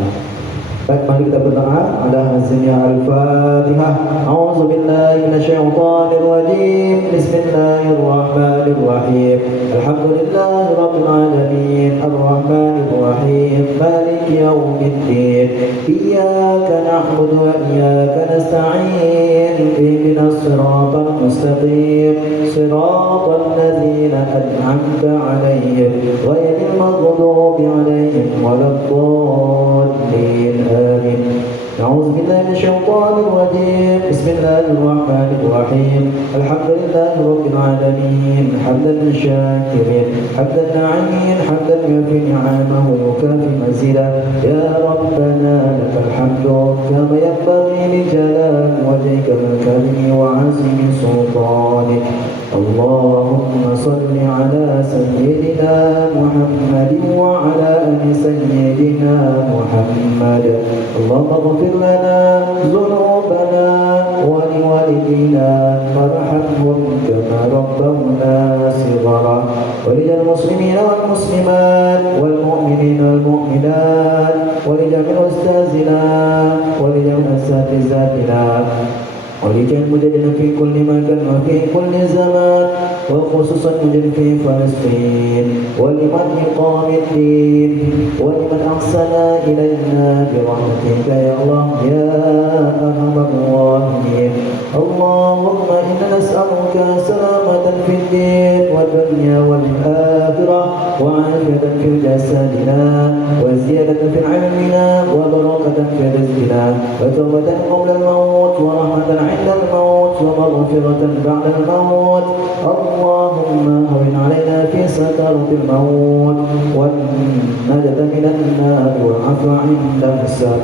Baik, mari kita berdoa. Ada hasilnya Al-Fatihah. A'udzubillahi minasyaitonir rajim. Bismillahirrahmanirrahim. Alhamdulillahi rabbil alamin. Arrahmanir rahim. Maliki yaumiddin. Iyyaka na'budu wa iyyaka nasta'in. Ihdinas siratal mustaqim. Siratal ladzina an'amta 'alaihim ghairil maghdubi 'alaihim waladdallin. آمين. أعوذ بالله من الشيطان الرجيم. بسم الله الرحمن الرحيم. الحمد لله رب العالمين حمدا للشاكرين حمدا ناعمين حمدا يوفي نعمه ويكافئ مزيدا. يا ربنا لك الحمد كما ينبغي لجلال وجهك الكريم وعظيم سلطانك. اللهم صل على سيدنا محمد وعلى آل سيدنا محمد. اللهم اغفر لنا ذنوبنا ولوالدينا وارحمهم كما ربونا صغارا. وللمسلمين والمسلمات والمؤمنين والمؤمنات ولجميع أستاذنا ولجميع أساتذتنا ولجميع المجاهدين في كل مكان وفي كل زمان وخصوصا المجاهدين في فلسطين ولمن يقام الدين ولمن أحسن إلينا برحمتك يا الله يا أرحم الراحمين. اللهم إنا نسألك سلامة في الدين والدنيا والآخرة وعافية في جسدنا وزيادة في علمنا وبركة في رزقنا وتوبة قبل الموت ورحمة عند الموت ومغفرة بعد الموت. اللهم هون علينا في سكرة الموت والنجاة من النار والعفو عند الحساب.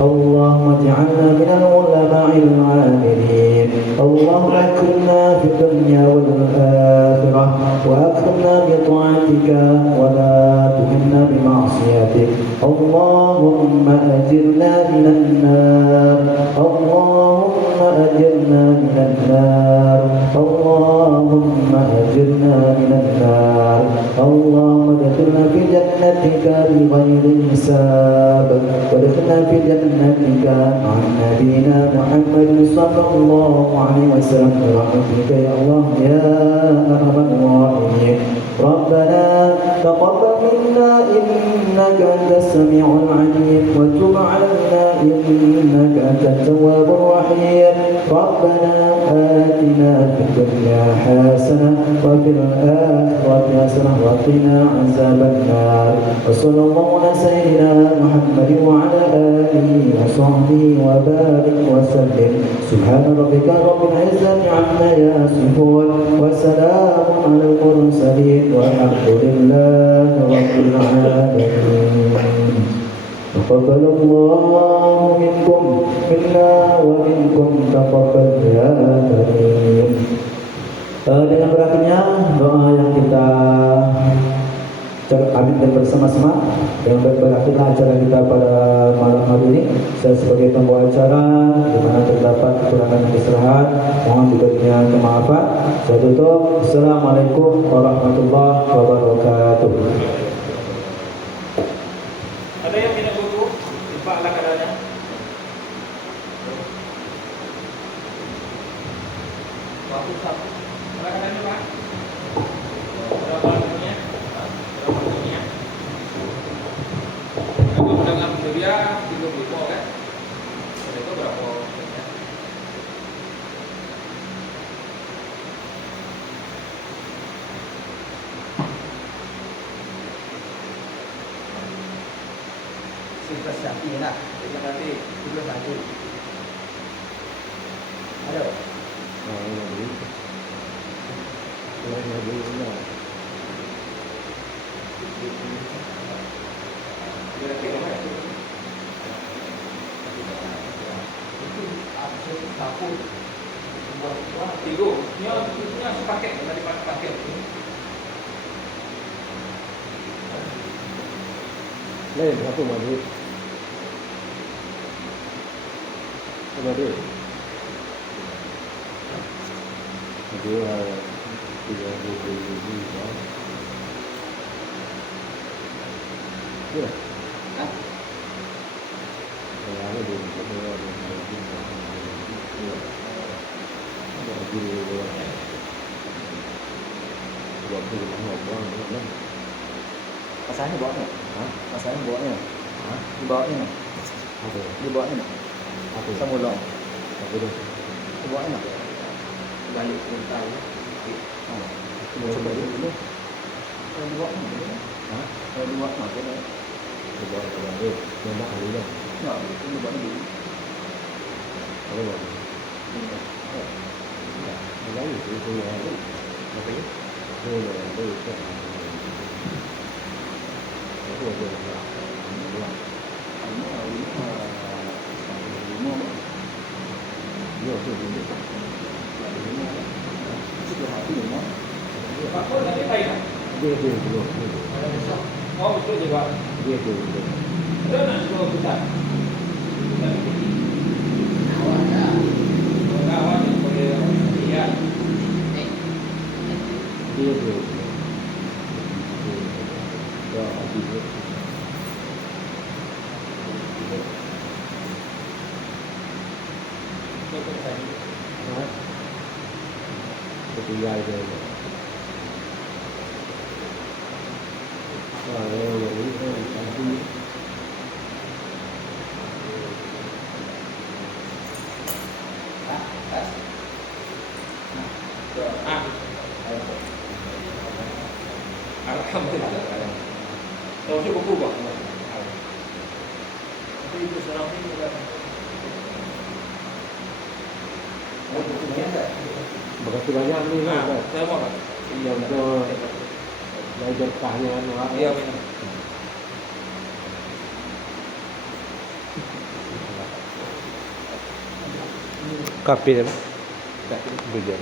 اللهم اجعلنا من العلماء العاملين. اللهم اكرمنا في الدنيا والآخرة وأكرمنا بطاعتك ولا تهنا بمعصيتك. اللهم أجرنا من النار. اللهم أجرنا من النار. اللهم أجرنا من النار. اللهم ادخلنا في جنتك بغير حساب وادخلنا في جنتك مع نبينا محمد صلى الله عليه وسلم برحمتك يا الله يا أرحم الراحمين. ربنا تقبل منا إنك أنت السميع العليم وتب علينا إنك أنت التواب الرحيم. ربنا آتنا في الدنيا حسنة وفي الآخرة حسنة وقنا عذاب النار. وصلى الله على سيدنا محمد وعلى آله وصحبه وبارك وسلم. سبحان ربك رب العزة عما يصفون وسلام على المرسلين والحمد لله رب العالمين. تقبل الله منكم منا ومنكم تقبل يا كريم. Dengan berakhirnya doa yang kita aminkan bersama-sama, yang berakhirlah acara kita pada malam hari ini. Saya sebagai pembawa acara, di mana terdapat kekurangan dan kesalahan, mohon diberinya kemaafan. Saya tutup. Assalamualaikum warahmatullahi wabarakatuh. Ada yang minat buku? Pak lah keadaannya. Waktu satu. Lah keadaannya Pak. Berapa harganya? Berapa harganya? Kalau pedagang dia 30.000 kan? Itu berapa harganya? Sudah siapin lah. Terima kasih. Sudah siapin. Halo. Kira-kira mana? Sapu. Wah, tiga. Ini sepaket tadi paket. Lain satu maju. Coba deh. Dua 30.000 ya. Ya. gini ya. Buat di rumah doang kan. Masanya bawanya. Hah? Masanya bawanya. Hah? Di bawahnya. Apa? Di bawahnya. Apa? Sama long. Apa itu? Di bawahnya. balik mental. Coba dulu. Kalau di bawahnya. Hah? Kalau di bawah mana? Coba dulu. Nembak kali ya. Enggak, itu di bawahnya dulu. Apa buat? Enggak itu ya. Apa ya? Itu itu. Aku ada enggak. Iya, itu dulu. Pak Pur nanti baik kan? Dia dulu. Oh betul juga. Dia dulu. Ada nak sekolah besar. Kawan yang boleh lihat. Dia dulu. Ya, dia. Hah? Betul ya itu. Wah, ini nanti Alhamdulillah. Tahu sih buku bang. Tapi itu sekarang ini juga. makasih banyak nih Nah, Mas. saya mau kan? Yang untuk belajar keahlian Wak. Iya benar. Kapi Tapi belajar.